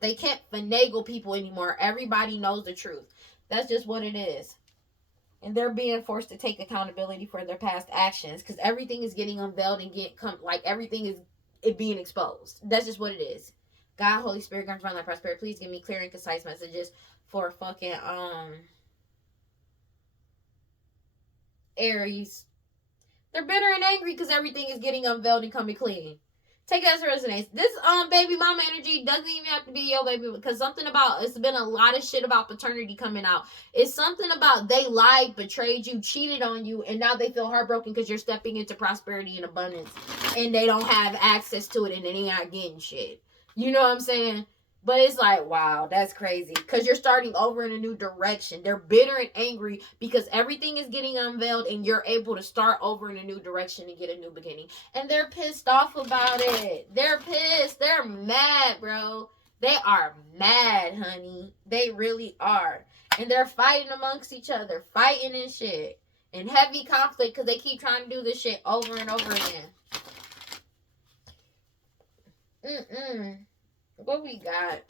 They can't finagle people anymore. Everybody knows the truth. That's just what it is. And they're being forced to take accountability for their past actions because everything is getting unveiled and everything is being exposed. That's just what it is. God, Holy Spirit, God, Divine Life, Prosperity, please give me clear and concise messages for fucking Aries. They're bitter and angry because everything is getting unveiled and coming clean. Take it as it resonates. This baby mama energy doesn't even have to be your baby, because something about, it's been a lot of shit about paternity coming out. It's something about they lied, betrayed you, cheated on you, and now they feel heartbroken because you're stepping into prosperity and abundance, and they don't have access to it, and they ain't getting shit. You know what I'm saying? But it's like, wow, that's crazy. Because you're starting over in a new direction. They're bitter and angry because everything is getting unveiled and you're able to start over in a new direction and get a new beginning. And they're pissed off about it. They're pissed. They're mad, bro. They are mad, honey. They really are. And they're fighting amongst each other. Fighting and shit. And heavy conflict because they keep trying to do this shit over and over again. What we got?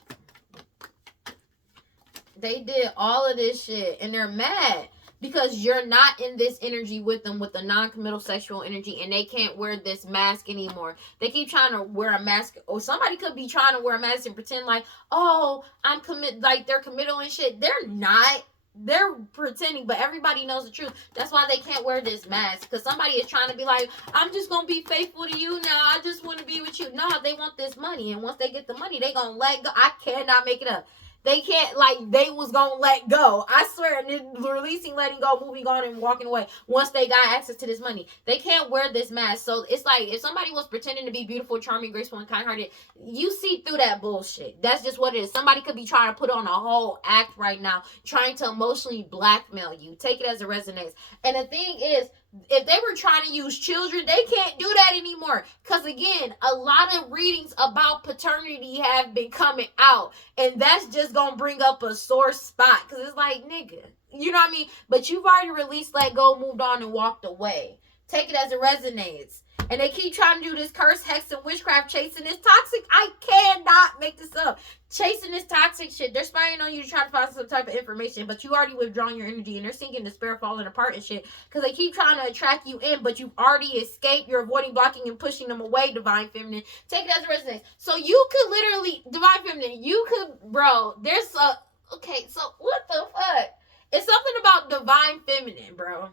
They did all of this shit and they're mad because you're not in this energy with them, with the non-committal sexual energy, and they can't wear this mask anymore. They keep trying to wear a mask, or somebody could be trying to wear a mask and pretend like, oh, I'm like they're committal and shit. They're not. They're pretending, but everybody knows the truth. That's why they can't wear this mask, because somebody is trying to be like, I'm just gonna be faithful to you now, I just want to be with you. No, they want this money, and once they get the money, they gonna let go. I cannot make it up. They can't, like, they was gonna let go. I swear, and then releasing, letting go, moving on, and walking away once they got access to this money. They can't wear this mask. So it's like, if somebody was pretending to be beautiful, charming, graceful, and kind-hearted, you see through that bullshit. That's just what it is. Somebody could be trying to put on a whole act right now, trying to emotionally blackmail you. Take it as it resonates. And the thing is, if they were trying to use children, they can't do that anymore. Because again, a lot of readings about paternity have been coming out. And that's just going to bring up a sore spot. Because it's like, nigga, you know what I mean? But you've already released, let go, moved on, and walked away. Take it as it resonates. And they keep trying to do this curse, hex, and witchcraft, chasing this toxic. I cannot make this up. Chasing this toxic shit. They're spying on you to try to find some type of information, but you already withdrawn your energy, and they're sinking despair, falling apart and shit, because they keep trying to attract you in, but you've already escaped. You're avoiding, blocking, and pushing them away, Divine Feminine. Take it as a resonance. So you could literally, Divine Feminine, you could, bro, there's a, okay, so what the fuck? It's something about Divine Feminine, bro.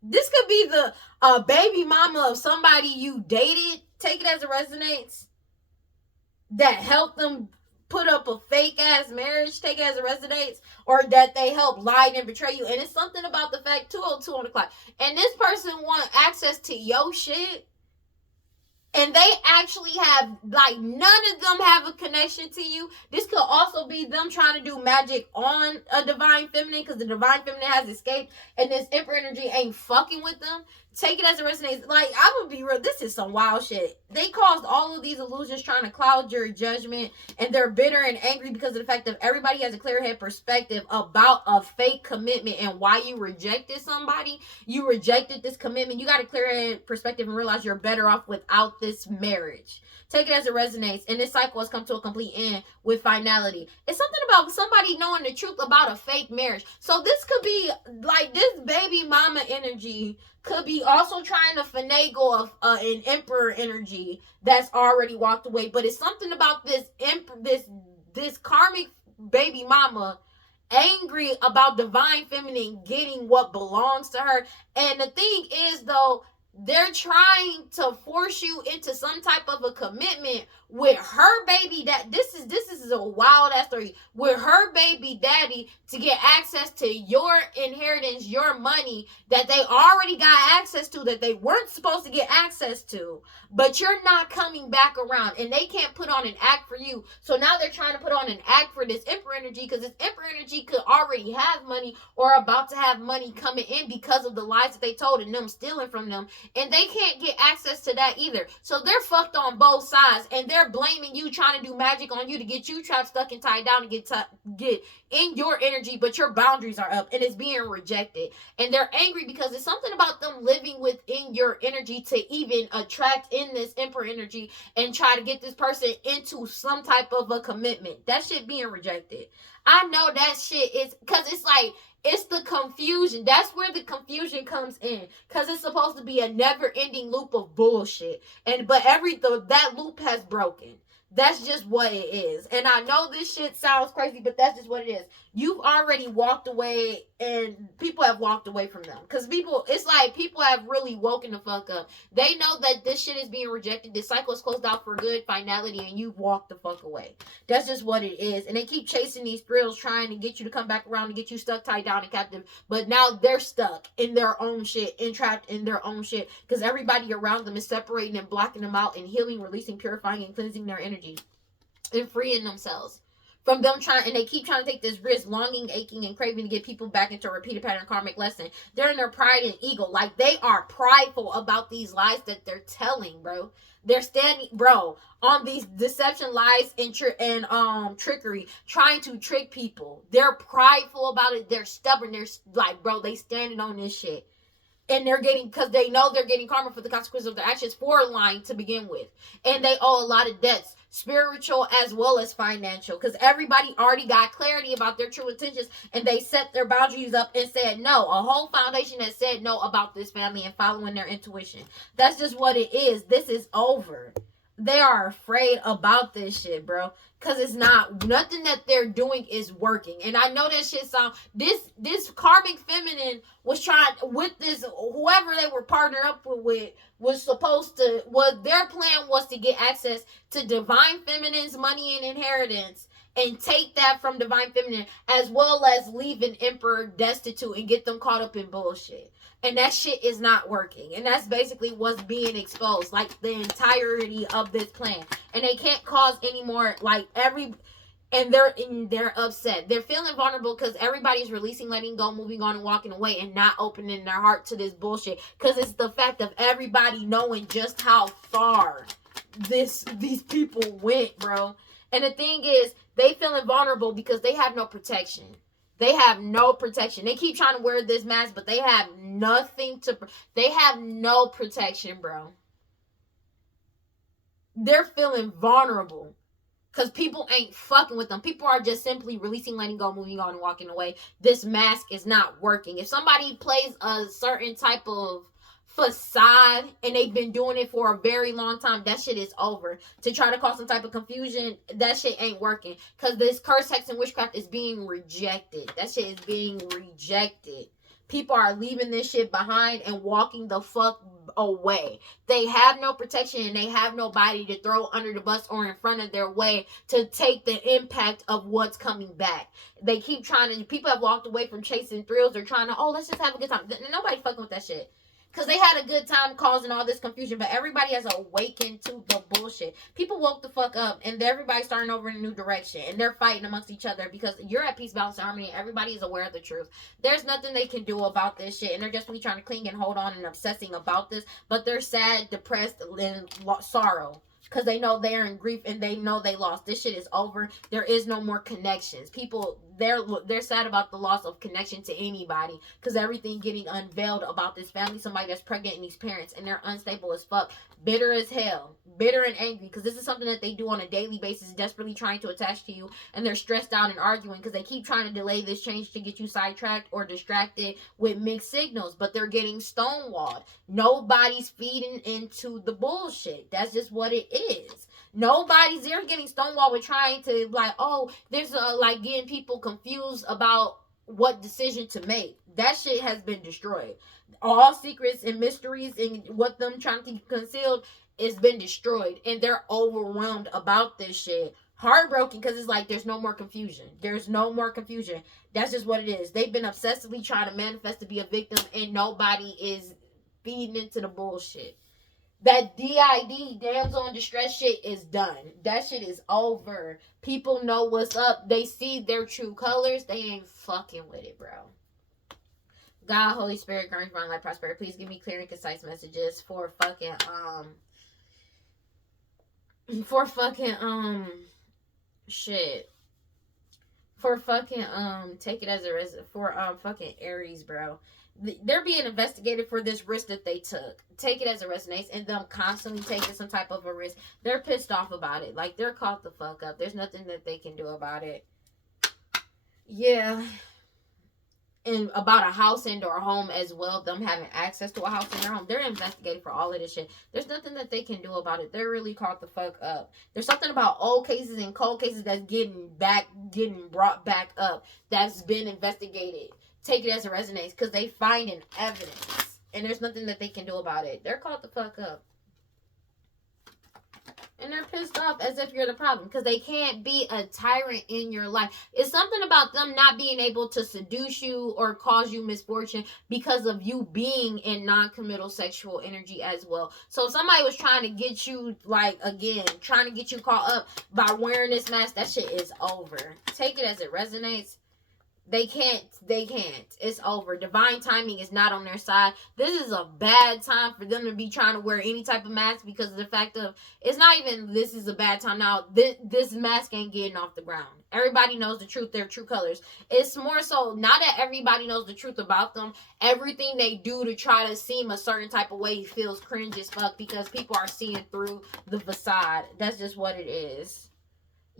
This could be the baby mama of somebody you dated. Take it as it resonates. That helped them put up a fake ass marriage. Take it as it resonates. Or that they helped lie and betray you. And it's something about the fact 202 on the clock. And this person want access to your shit. And they actually have, like, none of them have a connection to you. This could also be them trying to do magic on a Divine Feminine, because the Divine Feminine has escaped and this Emperor energy ain't fucking with them. Take it as it resonates. Like, I would be real, this is some wild shit. They caused all of these illusions trying to cloud your judgment, and they're bitter and angry because of the fact that everybody has a clear head perspective about a fake commitment and why you rejected somebody. You rejected this commitment. You got a clear head perspective and realize you're better off without this marriage. Take it as it resonates. And this cycle has come to a complete end with finality. It's something about somebody knowing the truth about a fake marriage. So this could be like this baby mama energy could be also trying to finagle an emperor energy that's already walked away. But it's something about this this karmic baby mama angry about Divine Feminine getting what belongs to her. And the thing is, though, they're trying to force you into some type of a commitment with her baby dad. This is a wild ass story. With her baby daddy to get access to your inheritance, your money that they already got access to, that they weren't supposed to get access to, but you're not coming back around, and they can't put on an act for you. So now they're trying to put on an act for this Emperor energy, because this Emperor energy could already have money or about to have money coming in because of the lies that they told and them stealing from them. And they can't get access to that either. So they're fucked on both sides. And they're blaming you, trying to do magic on you to get you trapped, stuck, and tied down, and get in your energy. But your boundaries are up and it's being rejected. And they're angry because it's something about them living within your energy to even attract in this Emperor energy and try to get this person into some type of a commitment. That shit being rejected. I know that shit is, because it's like, it's the confusion. That's where the confusion comes in. Because it's supposed to be a never-ending loop of bullshit. But that loop has broken. That's just what it is. And I know this shit sounds crazy, but that's just what it is. You've already walked away, and people have walked away from them. Because it's like people have really woken the fuck up. They know that this shit is being rejected. This cycle is closed out for good, finality, and you've walked the fuck away. That's just what it is. And they keep chasing these thrills, trying to get you to come back around and get you stuck, tied down, and captive. But now they're stuck in their own shit, entrapped in their own shit. Because everybody around them is separating and blocking them out and healing, releasing, purifying, and cleansing their energy. and freeing themselves from them trying, and they keep trying to take this risk, longing, aching, and craving to get people back into a repeated pattern karmic lesson. They're in their pride and ego. Like, they are prideful about these lies that they're telling, bro. They're standing, bro, on these deception, lies, and trickery, trying to trick people. They're prideful about it. They're stubborn. They're like, bro, they standing on this shit. And they're getting, because they know they're getting karma for the consequences of their actions for lying to begin with. And they owe a lot of debts, spiritual as well as financial, because everybody already got clarity about their true intentions, and they set their boundaries up and said no. A whole foundation has said no about this family and following their intuition. That's just what it is. This is over. They are afraid about this shit, bro. Cause it's not, nothing that they're doing is working. And I know that shit sound, this karmic feminine was trying with this, whoever they were partnered up with was supposed to, what their plan was to get access to divine feminine's money and inheritance, and take that from divine feminine, as well as leave an emperor destitute and get them caught up in bullshit. And that shit is not working. And that's basically what's being exposed. Like, the entirety of this plan. And they can't cause any more, like, and they're upset. They're feeling vulnerable because everybody's releasing, letting go, moving on, and walking away, and not opening their heart to this bullshit. Because it's the fact of everybody knowing just how far these people went, bro. And the thing is, they feeling vulnerable because they have no protection. They have no protection. They keep trying to wear this mask, but they have nothing to... They have no protection, bro. They're feeling vulnerable. Because people ain't fucking with them. People are just simply releasing, letting go, moving on, and walking away. This mask is not working. If somebody plays a certain type of facade and they've been doing it for a very long time, that shit is over. To try to cause some type of confusion, that shit ain't working. Because this curse, hex, and witchcraft is being rejected. That shit is being rejected. People are leaving this shit behind and walking the fuck away. They have no protection, and they have nobody to throw under the bus or in front of their way to take the impact of what's coming back. They keep trying to... People have walked away from chasing thrills. They're trying to, oh, let's just have a good time. Nobody fucking with that shit. Because they had a good time causing all this confusion. But everybody has awakened to the bullshit. People woke the fuck up. And everybody's starting over in a new direction. And they're fighting amongst each other. Because you're at peace, balance, and harmony. Everybody is aware of the truth. There's nothing they can do about this shit. And they're just really trying to cling and hold on and obsessing about this. But they're sad, depressed, and sorrow. Because they know they're in grief and they know they lost. This shit is over. There is no more connections. People, they're sad about the loss of connection to anybody. Because everything getting unveiled about this family. Somebody that's pregnant and these parents. And they're unstable as fuck. Bitter as hell. Bitter and angry. Because this is something that they do on a daily basis. Desperately trying to attach to you. And they're stressed out and arguing. Because they keep trying to delay this change to get you sidetracked or distracted with mixed signals. But they're getting stonewalled. Nobody's feeding into the bullshit. That's just what it is. Nobody's there getting stonewalled with trying to, like, oh, there's like getting people confused about what decision to make. That shit has been destroyed. All secrets and mysteries and what them trying to keep concealed has been destroyed. And they're overwhelmed about this shit. Heartbroken because it's like there's no more confusion. There's no more confusion. That's just what it is. They've been obsessively trying to manifest to be a victim, and nobody is feeding into the bullshit. That DID, damsel in distress shit is done. That shit is over. People know what's up. They see their true colors. They ain't fucking with it, bro. God, Holy Spirit, Karmic, Divine Light, Prosperity, please give me clear and concise messages for fucking, shit. For fucking, take it as a for, fucking Aries, bro. They're being investigated for this risk that they took. Take it as a resonance, and them constantly taking some type of a risk. They're pissed off about it. Like, they're caught the fuck up. There's nothing that they can do about it. Yeah. And about a house and or a home as well. Them having access to a house and their home. They're investigating for all of this shit. There's nothing that they can do about it. They're really caught the fuck up. There's something about old cases and cold cases that's getting brought back up. That's been investigated. Take it as a resonance because they finding evidence and there's nothing that they can do about it. They're caught the fuck up. And they're pissed off as if you're the problem because they can't be a tyrant in your life. It's something about them not being able to seduce you or cause you misfortune because of you being in non-committal sexual energy as well. So if somebody was trying to get you, like, again, trying to get you caught up by wearing this mask, that shit is over. Take it as it resonates. They can't. It's over. Divine timing is not on their side. This is a bad time for them to be trying to wear any type of mask because of the fact of, it's not even this is a bad time now. This mask ain't getting off the ground. Everybody knows the truth, their true colors. It's more so, not that everybody knows the truth about them. Everything they do to try to seem a certain type of way feels cringe as fuck because people are seeing through the facade. That's just what it is.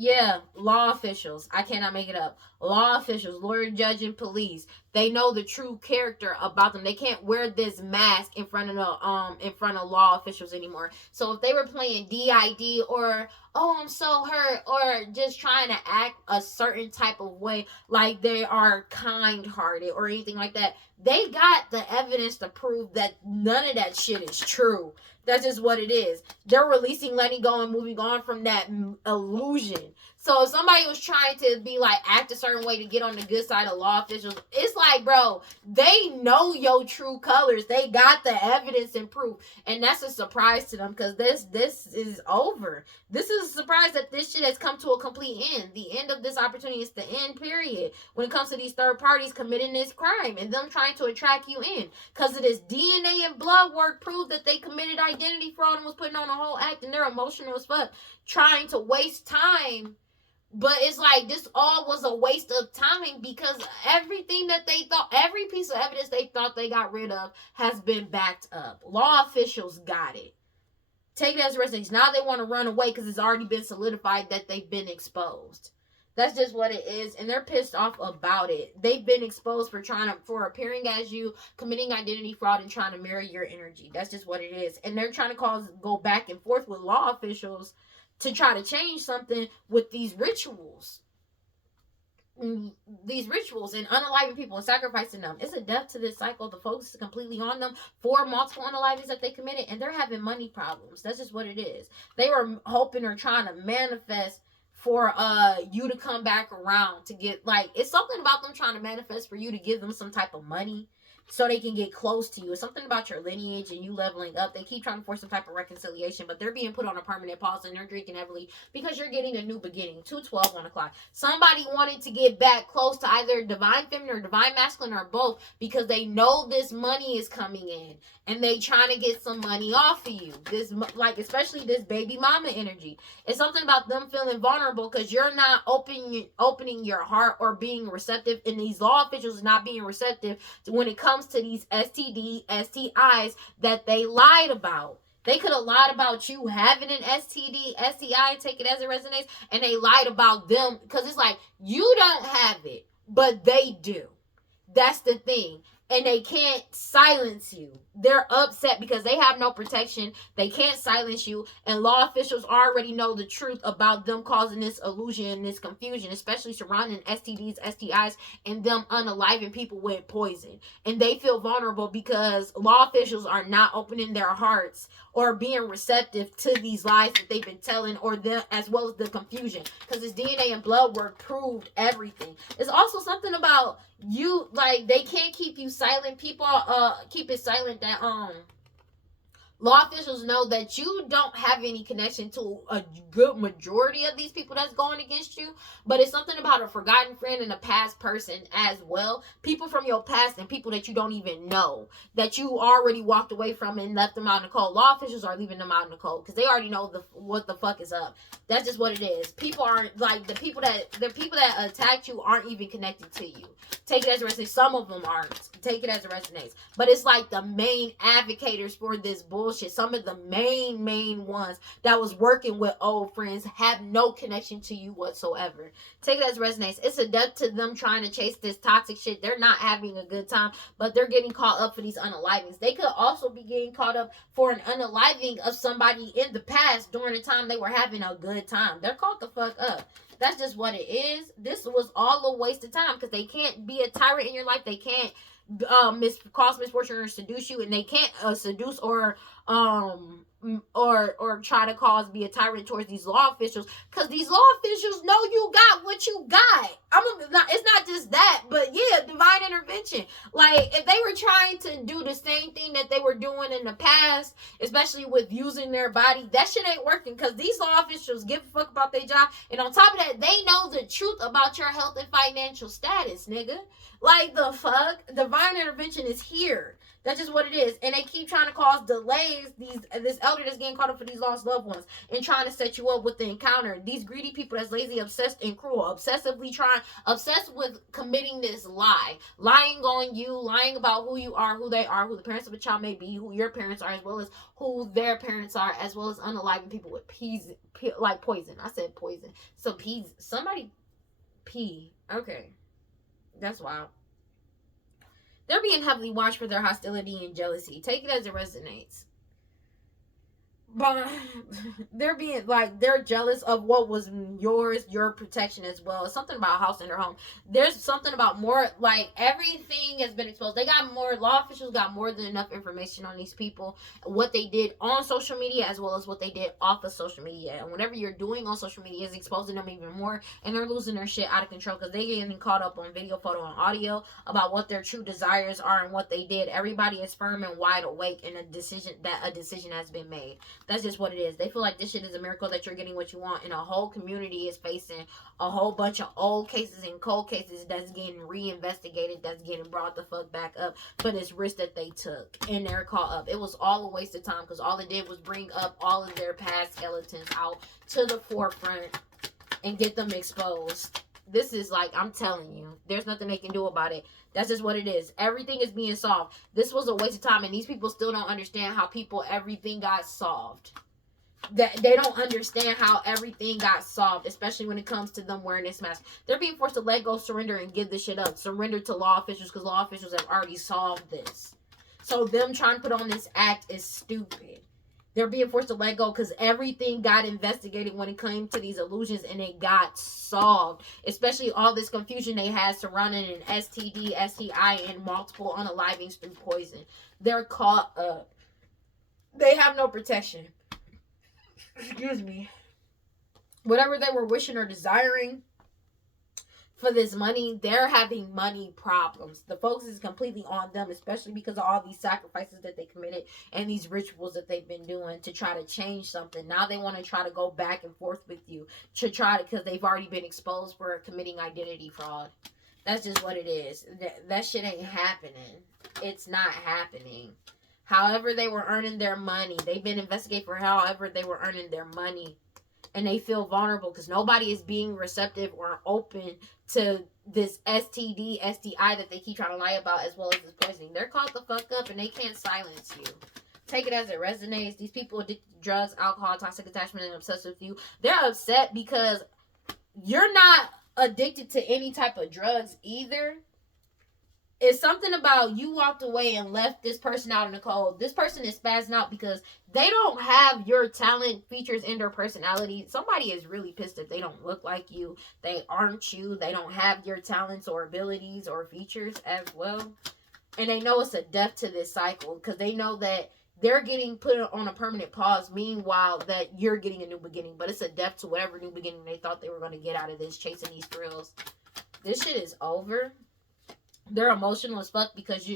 Yeah, law officials. I cannot make it up. Law officials, lawyer, judge, and police. They know the true character about them. They can't wear this mask in front of law officials anymore. So if they were playing DID or, oh, I'm so hurt, or just trying to act a certain type of way, like they are kind-hearted or anything like that, they got the evidence to prove that none of that shit is true. That's just what it is. They're releasing, letting go, and moving on from that illusion. So if somebody was trying to be like, act a certain way to get on the good side of law officials, it's like, bro, they know your true colors. They got the evidence and proof. And that's a surprise to them because this is over. This is a surprise that this shit has come to a complete end. The end of this opportunity is the end, period. When it comes to these third parties committing this crime and them trying to attract you in. Because of this DNA and blood work proved that they committed identity fraud and was putting on a whole act, and they're emotional as fuck, trying to waste time. But it's like, this all was a waste of time because everything that they thought, every piece of evidence they thought they got rid of has been backed up. Law officials got it. Take it as a residence. Now they want to run away because it's already been solidified that they've been exposed. That's just what it is, and they're pissed off about it. They've been exposed for appearing as you, committing identity fraud, and trying to mirror your energy. That's just what it is. And they're trying to go back and forth with law officials to try to change something with these rituals. These rituals and unaliving people and sacrificing them. It's a death to this cycle. The focus is completely on them for multiple unalivings that they committed, and they're having money problems. That's just what it is. They were hoping or trying to manifest for you to come back around to get, like, it's something about them trying to manifest for you to give them some type of money so they can get close to you. It's something about your lineage and you leveling up. They keep trying to force some type of reconciliation, but they're being put on a permanent pause and they're drinking heavily because you're getting a new beginning. 2/12, 1 o'clock. Somebody wanted to get back close to either divine feminine or divine masculine or both because they know this money is coming in and they trying to get some money off of you. This, like, especially this baby mama energy. It's something about them feeling vulnerable because you're not opening your heart or being receptive, and these law officials not being receptive when it comes to these STD, STIs that they lied about. They could have lied about you having an STD, STI, take it as it resonates, and they lied about them because it's like, you don't have it, but they do. That's the thing. And they can't silence you. They're upset because they have no protection. They can't silence you. And law officials already know the truth about them causing this illusion and this confusion, especially surrounding STDs, STIs, and them unaliving people with poison. And they feel vulnerable because law officials are not opening their hearts or being receptive to these lies that they've been telling, or them, as well as the confusion. Because this DNA and blood work proved everything. It's also something about you, like, they can't keep you silent. People keep it silent that law officials know that you don't have any connection to a good majority of these people that's going against you, but it's something about a forgotten friend and a past person as well. People from your past and people that you don't even know, that you already walked away from and left them out in the cold. Law officials are leaving them out in the cold because they already know what the fuck is up. That's just what it is. People aren't, like, the people that attacked you aren't even connected to you. Take it as it resonates. Some of them aren't. Take it as it resonates. But it's like the main advocates for this bullshit. Some of the main ones that was working with old friends have no connection to you whatsoever. Take it as it resonates. It's a death to them trying to chase this toxic shit. They're not having a good time, but they're getting caught up for these unalivings. They could also be getting caught up for an unaliving of somebody in the past during the time they were having a good time. They're caught the fuck up. That's just what it is. This was all a waste of time because they can't be a tyrant in your life. They can't cause misfortune or seduce you, and they can't seduce or or try to be a tyrant towards these law officials, because these law officials know you got what you got. It's not just that, but yeah, divine intervention. Like, if they were trying to do the same thing that they were doing in the past, especially with using their body, that shit ain't working, because these law officials give a fuck about their job, and on top of that, they know the truth about your health and financial status, nigga. Like, the fuck? Divine intervention is here. That's just what it is. And they keep trying to cause delays. This elder that's getting caught up for these lost loved ones and trying to set you up with the encounter. These greedy people that's lazy, obsessed, and cruel. Obsessed with committing this lie. Lying on you, lying about who you are, who they are, who the parents of a child may be, who your parents are, as well as who their parents are, as well as unaliving people with poison. I said poison. So somebody pee. Okay. That's wild. They're being heavily watched for their hostility and jealousy. Take it as it resonates. But they're being they're jealous of what was yours, your protection as well. It's something about a house in their home. There's something about more, everything has been exposed. Law officials got more than enough information on these people, what they did on social media as well as what they did off of social media. And whatever you're doing on social media is exposing them even more, and they're losing their shit out of control because they're getting caught up on video, photo, and audio about what their true desires are and what they did. Everybody is firm and wide awake in a decision has been made. That's just what it is. They feel like this shit is a miracle that you're getting what you want, and a whole community is facing a whole bunch of old cases and cold cases that's getting reinvestigated, that's getting brought the fuck back up for this risk that they took, and they're caught up. It was all a waste of time because all it did was bring up all of their past skeletons out to the forefront and get them exposed. This is I'm telling you, there's nothing they can do about it. That's just what it is. Everything is being solved. This was a waste of time, and these people still don't understand how everything got solved. That they don't understand how everything got solved, especially when it comes to them wearing this mask. They're being forced to let go, surrender, and give this shit up. Surrender to law officials because law officials have already solved this. So them trying to put on this act is stupid. They're being forced to let go because everything got investigated when it came to these illusions, and it got solved. Especially all this confusion they had surrounding an STD, STI, and multiple unalivings through poison. They're caught up. They have no protection. Excuse me. Whatever they were wishing or desiring for this money, they're having money problems. The focus is completely on them, especially because of all these sacrifices that they committed and these rituals that they've been doing to try to change something. Now they want to try to go back and forth with you because they've already been exposed for committing identity fraud. That's just what it is. That shit ain't happening. It's not happening. However they were earning their money, they've been investigated for however they were earning their money. And they feel vulnerable because nobody is being receptive or open to this STD, STI that they keep trying to lie about, as well as this poisoning. They're caught the fuck up and they can't silence you. Take it as it resonates. These people addicted to drugs, alcohol, toxic attachment, and obsessed with you. They're upset because you're not addicted to any type of drugs either. It's something about you walked away and left this person out in the cold. This person is spazzing out because they don't have your talent, features, and their personality. Somebody is really pissed that they don't look like you. They aren't you. They don't have your talents or abilities or features as well. And they know it's a death to this cycle because they know that they're getting put on a permanent pause. Meanwhile, that you're getting a new beginning. But it's a death to whatever new beginning they thought they were going to get out of this, chasing these thrills. This shit is over. They're emotional as fuck because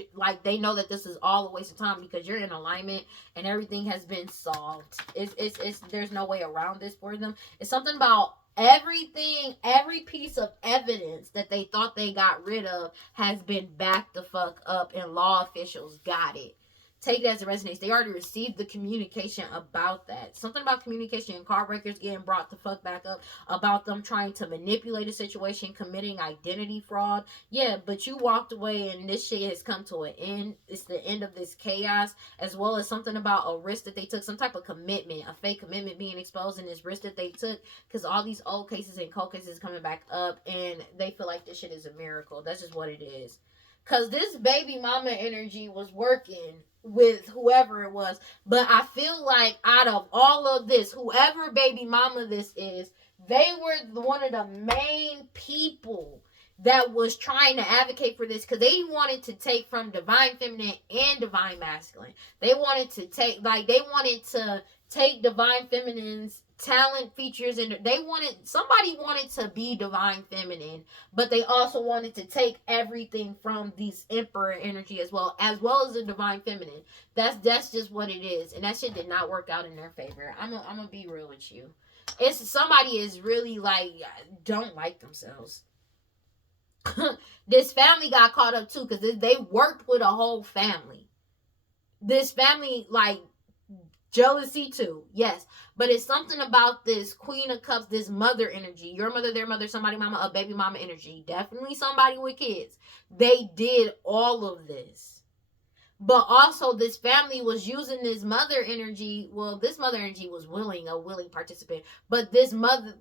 they know that this is all a waste of time because you're in alignment and everything has been solved. It's there's no way around this for them. It's something about everything, every piece of evidence that they thought they got rid of has been backed the fuck up, and law officials got it. Take it as it resonates. They already received the communication about that. Something about communication and card breakers getting brought the fuck back up. About them trying to manipulate a situation, committing identity fraud. Yeah, but you walked away and this shit has come to an end. It's the end of this chaos. As well as something about a risk that they took. Some type of commitment. A fake commitment being exposed in this risk that they took. Because all these old cases and cold cases coming back up. And they feel like this shit is a miracle. That's just what it is. Because this baby mama energy was working with whoever it was. But I feel like out of all of this, whoever baby mama this is, they were one of the main people that was trying to advocate for this, because they wanted to take from divine feminine and divine masculine. They wanted to take divine feminine's talent, features, and somebody wanted to be divine feminine, but they also wanted to take everything from these emperor energy as well as the divine feminine. That's just what it is, and that shit did not work out in their favor. I'm gonna be real with you. It's somebody is really like don't like themselves. This family got caught up too, because they worked with a whole family. This family, like, jealousy too, yes, but it's something about this Queen of Cups, this mother energy, your mother, their mother, somebody mama, a baby mama energy, definitely somebody with kids. They did all of this. But also, this family was using this mother energy. Well, this mother energy was a willing participant. But this mother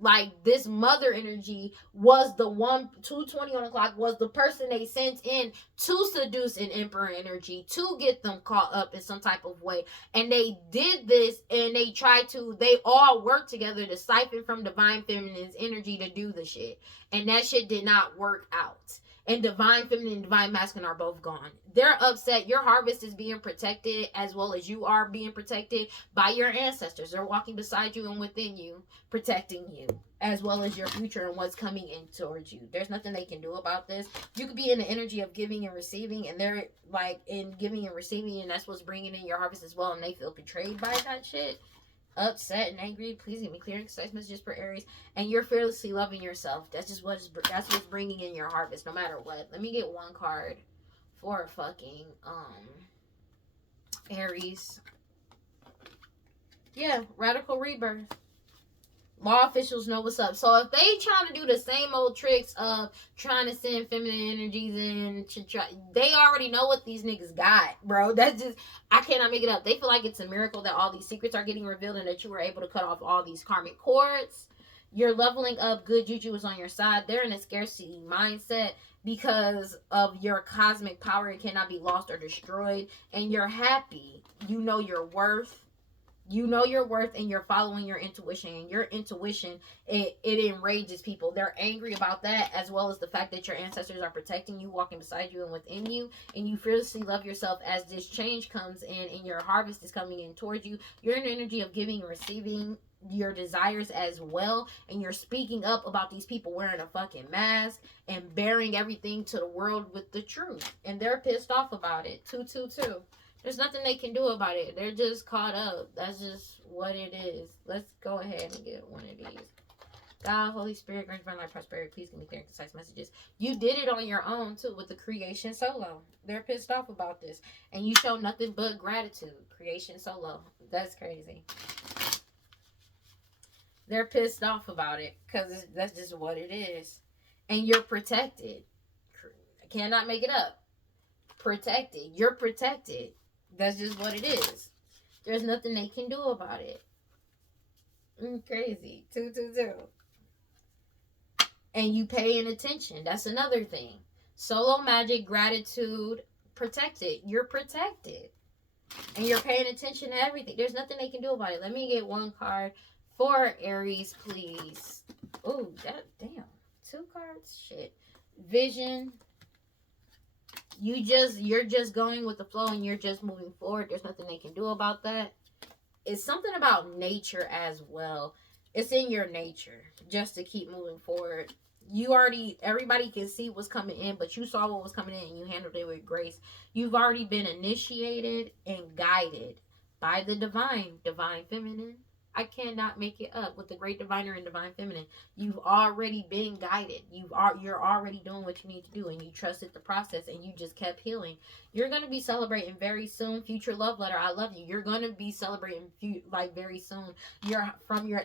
energy was the one, 2:20 on the clock, was the person they sent in to seduce an emperor energy, to get them caught up in some type of way. And they did this, and they all worked together to siphon from divine feminine's energy to do the shit. And that shit did not work out. And divine feminine and divine masculine are both gone. They're upset. Your harvest is being protected, as well as you are being protected by your ancestors. They're walking beside you and within you, protecting you, as well as your future and what's coming in towards you. There's nothing they can do about this. You could be in the energy of giving and receiving, and they're like in giving and receiving, and that's what's bringing in your harvest as well, and they feel betrayed by that shit. Upset and angry. Please give me clear and concise messages for Aries. And you're fearlessly loving yourself. That's what's bringing in your harvest, no matter what. Let me get one card for fucking Aries. Yeah, radical rebirth. Law officials know what's up. So if they trying to do the same old tricks of trying to send feminine energies in to try, they already know what these niggas got, bro. That's just, I cannot make it up. They feel like it's a miracle that all these secrets are getting revealed and that you were able to cut off all these karmic cords. You're leveling up. Good juju is on your side. They're in a scarcity mindset because of your cosmic power. It cannot be lost or destroyed. And you're happy. You know your worth. You know your worth, and you're following your intuition. And your intuition, it enrages people. They're angry about that, as well as the fact that your ancestors are protecting you, walking beside you and within you. And you fearlessly love yourself as this change comes in and your harvest is coming in towards you. You're in the energy of giving and receiving your desires as well. And you're speaking up about these people wearing a fucking mask and bearing everything to the world with the truth. And they're pissed off about it. 222. There's nothing they can do about it. They're just caught up. That's just what it is. Let's go ahead and get one of these. God, Holy Spirit, grant divine life, prosperity. Please give me clear and concise messages. You did it on your own, too, with the creation solo. They're pissed off about this. And you show nothing but gratitude. Creation solo. That's crazy. They're pissed off about it because that's just what it is. And you're protected. I cannot make it up. Protected. You're protected. That's just what it is. There's nothing they can do about it. Crazy. 222. And you paying attention. That's another thing. Solo magic, gratitude, protected. You're protected. And you're paying attention to everything. There's nothing they can do about it. Let me get one card for Aries, please. Oh, damn. 2 cards? Shit. Vision. You're just going with the flow and you're just moving forward. There's nothing they can do about that. It's something about nature as well. It's in your nature just to keep moving forward. Everybody can see what's coming in, but you saw what was coming in and you handled it with grace. You've already been initiated and guided by the divine feminine. I cannot make it up with the great diviner and divine feminine. You've already been guided. You're already doing what you need to do, and you trusted the process, and you just kept healing. You're gonna be celebrating very soon. Future love letter. I love you. You're gonna be celebrating very soon.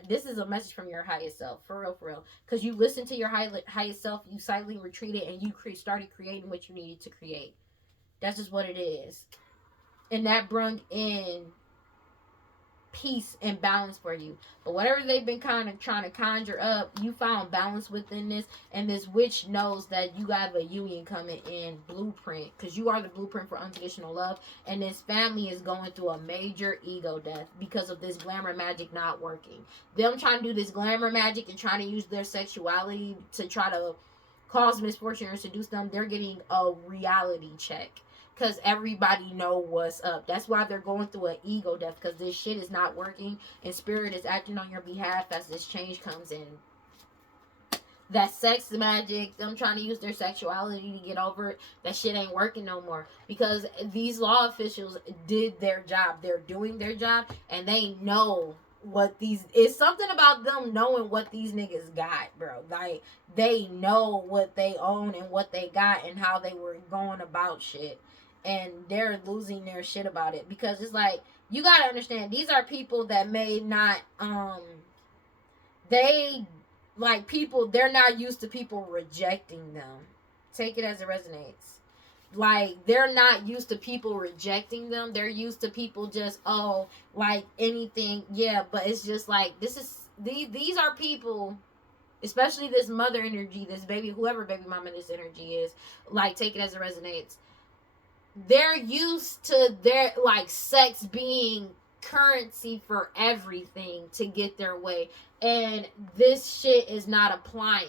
This is a message from your highest self, for real. Because you listened to your highest self. You silently retreated, and you started creating what you needed to create. That's just what it is, and that brought in peace and balance for you. But whatever they've been kind of trying to conjure up, you found balance within this, and this witch knows that you have a union coming in blueprint, because you are the blueprint for unconditional love. And this family is going through a major ego death because of this glamour magic not working. Them trying to do this glamour magic and trying to use their sexuality to try to cause misfortune or seduce them, they're getting a reality check. Because everybody know what's up. That's why they're going through an ego death. Because this shit is not working. And spirit is acting on your behalf as this change comes in. That sex magic, them trying to use their sexuality to get over it, that shit ain't working no more. Because these law officials did their job. They're doing their job. And they know what these... It's something about them knowing what these niggas got, bro. Like, they know what they own and what they got and how they were going about shit. And they're losing their shit about it. Because it's like, you gotta understand, these are people that may not, like, people, they're not used to people rejecting them. Take it as it resonates. Like, they're not used to people rejecting them. They're used to people just, oh, like, anything. Yeah, but it's just like, these are people, especially this mother energy, this baby, whoever baby mama this energy is, like, take it as it resonates. They're used to their, like, sex being currency for everything to get their way. And this shit is not applying.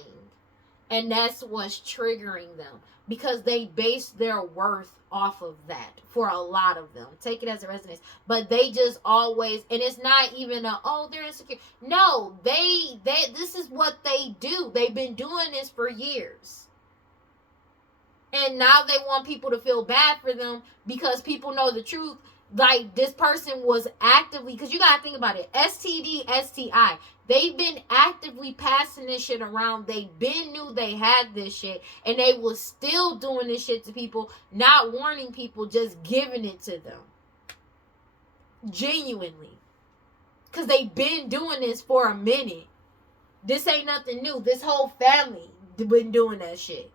And that's what's triggering them. Because they base their worth off of that. For a lot of them. Take it as it resonates. But they just always... And it's not even a... Oh, they're insecure. No. This is what they do. They've been doing this for years. And now they want people to feel bad for them because people know the truth. Like, this person was actively... Because you got to think about it. STD, STI. They've been actively passing this shit around. They been knew they had this shit. And they was still doing this shit to people. Not warning people. Just giving it to them. Genuinely. Because they've been doing this for a minute. This ain't nothing new. This whole family been doing that shit.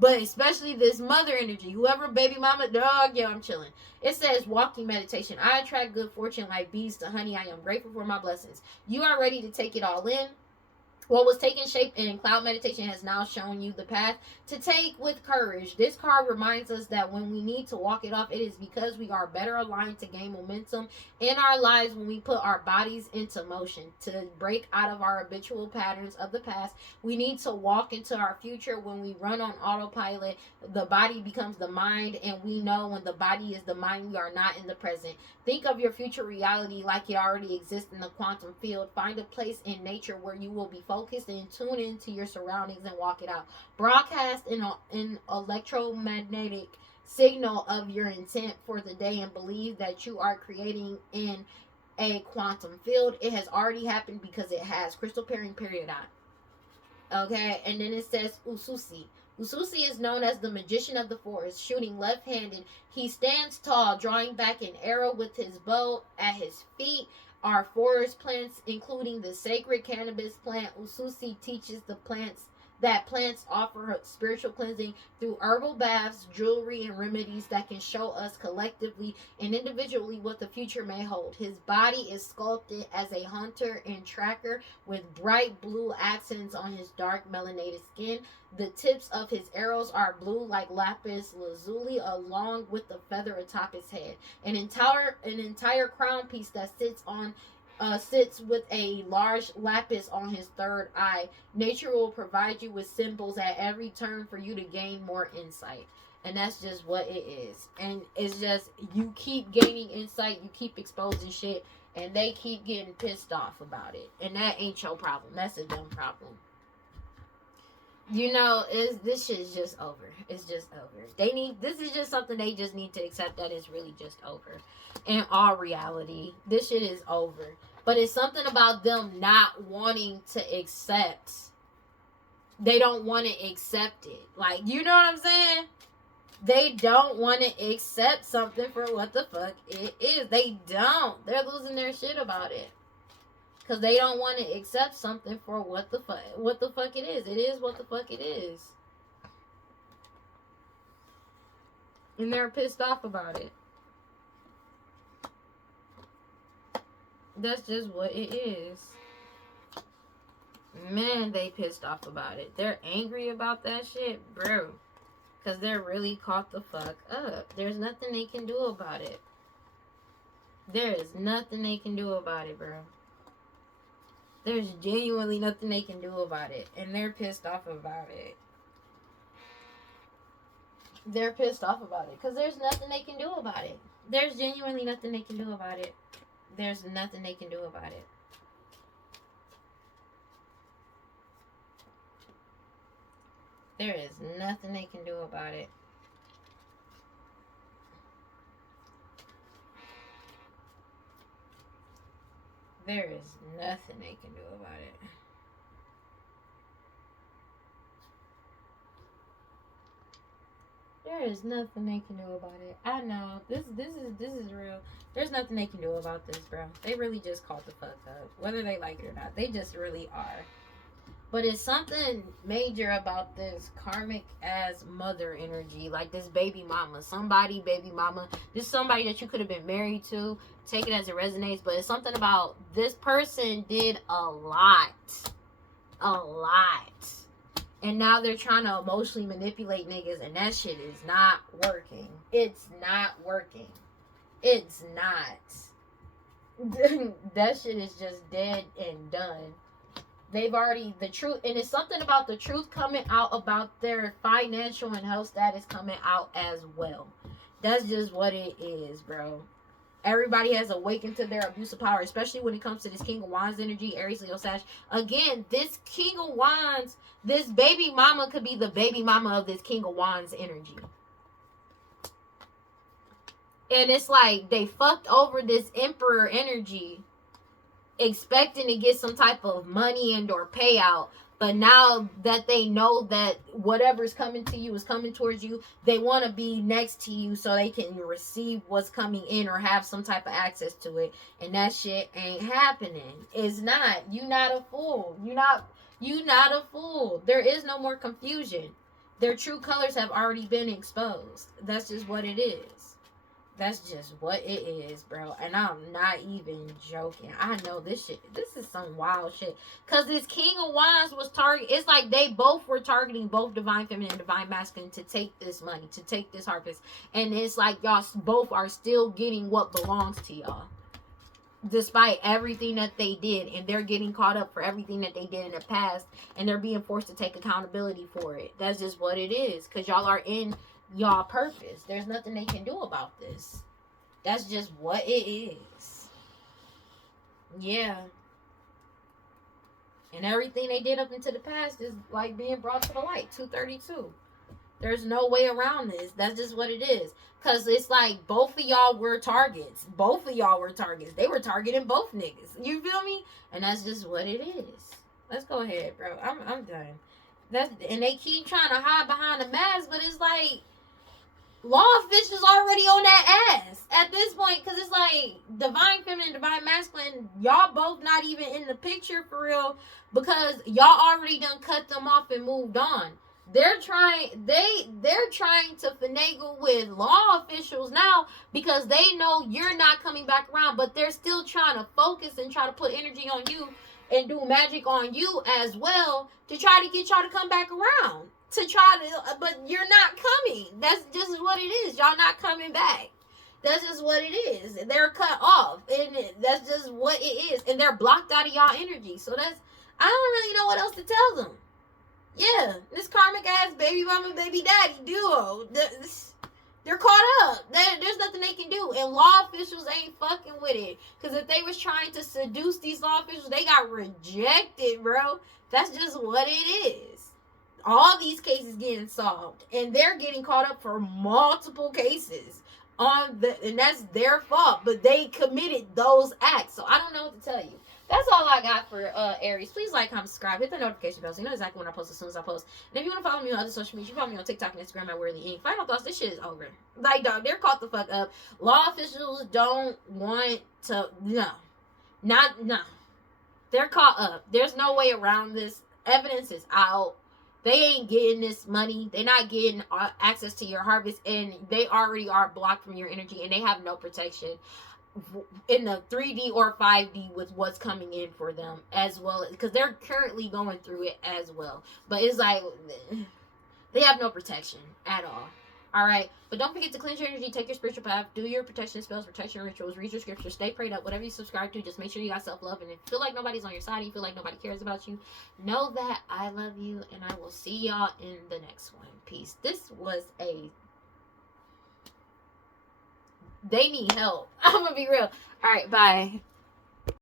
But especially this mother energy. Whoever baby mama, dog, yeah, I'm chilling. It says walking meditation. I attract good fortune like bees to honey. I am grateful for my blessings. You are ready to take it all in. What was taking shape in cloud meditation has now shown you the path to take with courage. This card reminds us that when we need to walk it off, it is because we are better aligned to gain momentum in our lives when we put our bodies into motion. To break out of our habitual patterns of the past, we need to walk into our future. When we run on autopilot, the body becomes the mind, and we know when the body is the mind, we are not in the present. Think of your future reality like it already exists in the quantum field. Find a place in nature where you will be focused and tune into your surroundings and walk it out. Broadcast an electromagnetic signal of your intent for the day and believe that you are creating in a quantum field. It has already happened because it has. Crystal pairing period on. Okay, and then it says Ususi. Ususi is known as the magician of the forest, shooting left-handed. He stands tall, drawing back an arrow with his bow. At his feet are forest plants, including the sacred cannabis plant. Ususi teaches the plants offer spiritual cleansing through herbal baths, jewelry, and remedies that can show us collectively and individually what the future may hold. His body is sculpted as a hunter and tracker with bright blue accents on his dark melanated skin. The tips of his arrows are blue like lapis lazuli, along with the feather atop his head. An entire crown piece that sits with a large lapis on his third eye. Nature will provide you with symbols at every turn for you to gain more insight. And that's just what it is. And it's just, you keep gaining insight, you keep exposing shit, and they keep getting pissed off about it. And that ain't your problem. That's a dumb problem. You know, this shit is just over. It's just over. This is just something they just need to accept that it's really just over. In all reality, this shit is over. But it's something about them not wanting to accept. They don't want to accept it. Like, you know what I'm saying? They don't want to accept something for what the fuck it is. They don't. They're losing their shit about it. Because they don't want to accept something for what the fuck it is. It is what the fuck it is. And they're pissed off about it. That's just what it is. Man, they pissed off about it. They're angry about that shit, bro. Because they're really caught the fuck up. There's nothing they can do about it. There is nothing they can do about it, bro. There's genuinely nothing they can do about it. And they're pissed off about it. They're pissed off about it because there's nothing they can do about it. There's genuinely nothing they can do about it. There's nothing they can do about it. There is nothing they can do about it. There is nothing they can do about it. There is nothing they can do about it. I know. This is real. There's nothing they can do about this, bro. They really just caught the fuck up. Whether they like it or not. They just really are. But it's something major about this karmic as mother energy. Like this baby mama. Somebody baby mama. This is somebody that you could have been married to. Take it as it resonates. But it's something about this person did a lot. A lot. And now they're trying to emotionally manipulate niggas. And that shit is not working. It's not working. It's not. That shit is just dead and done. They've already, the truth, and it's something about the truth coming out about their financial and health status coming out as well. That's just what it is, bro. Everybody has awakened to their abuse of power, especially when it comes to this King of Wands energy, Aries, Leo, Sag. Again, this King of Wands, this baby mama could be the baby mama of this King of Wands energy. And it's like they fucked over this Emperor energy, expecting to get some type of money and or payout. But now that they know that whatever's coming to you is coming towards you, they want to be next to you so they can receive what's coming in or have some type of access to it. And that shit ain't happening. It's not. You not a fool. You not a fool. There is no more confusion. Their true colors have already been exposed. That's just what it is. That's just what it is, bro. And I'm not even joking. I know this shit. This is some wild shit. Because this King of Wands was targeting. It's like they both were targeting both Divine Feminine and Divine Masculine to take this money, to take this harvest. And it's like y'all both are still getting what belongs to y'all. Despite everything that they did. And they're getting caught up for everything that they did in the past. And they're being forced to take accountability for it. That's just what it is. Because y'all are in y'all purpose. There's nothing they can do about this. That's just what it is. Yeah. And everything they did up into the past is like being brought to the light. 232. There's no way around this. That's just what it is. Because it's like both of y'all were targets. Both of y'all were targets. They were targeting both niggas. You feel me? And that's just what it is. Let's go ahead, bro. I'm done. And they keep trying to hide behind the mask, but it's like law officials already on that ass at this point, because it's like Divine Feminine, Divine Masculine, y'all both not even in the picture for real, because y'all already done cut them off and moved on. They're trying to finagle with law officials now because they know you're not coming back around, but they're still trying to focus and try to put energy on you and do magic on you as well to try to get y'all to come back around. But you're not coming. That's just what it is. Y'all not coming back. That's just what it is. They're cut off. And that's just what it is. And they're blocked out of y'all energy. So I don't really know what else to tell them. Yeah. This karmic ass baby mama, baby daddy duo. They're caught up. There's nothing they can do. And law officials ain't fucking with it. Because if they was trying to seduce these law officials, they got rejected, bro. That's just what it is. All these cases getting solved, and they're getting caught up for multiple cases and that's their fault, but they committed those acts. So I don't know what to tell you. That's all I got for Aries. Please like, comment, subscribe, hit the notification bell so you know exactly when I post as soon as I post. And if you want to follow me on other social media, you follow me on TikTok and Instagram at WeirdLee. Final thoughts, this shit is over. Like, dog, they're caught the fuck up. Law officials don't want to, no. They're caught up. There's no way around this. Evidence is out. They ain't getting this money. They're not getting access to your harvest. And they already are blocked from your energy. And they have no protection in the 3D or 5D with what's coming in for them as well. Because they're currently going through it as well. But it's like, they have no protection at all. Alright, but don't forget to cleanse your energy, take your spiritual path, do your protection spells, protection rituals, read your scriptures, stay prayed up, whatever you subscribe to, just make sure you got self-love. And if you feel like nobody's on your side, you feel like nobody cares about you, know that I love you, and I will see y'all in the next one. Peace. This was a They need help. I'm gonna be real. All right, bye.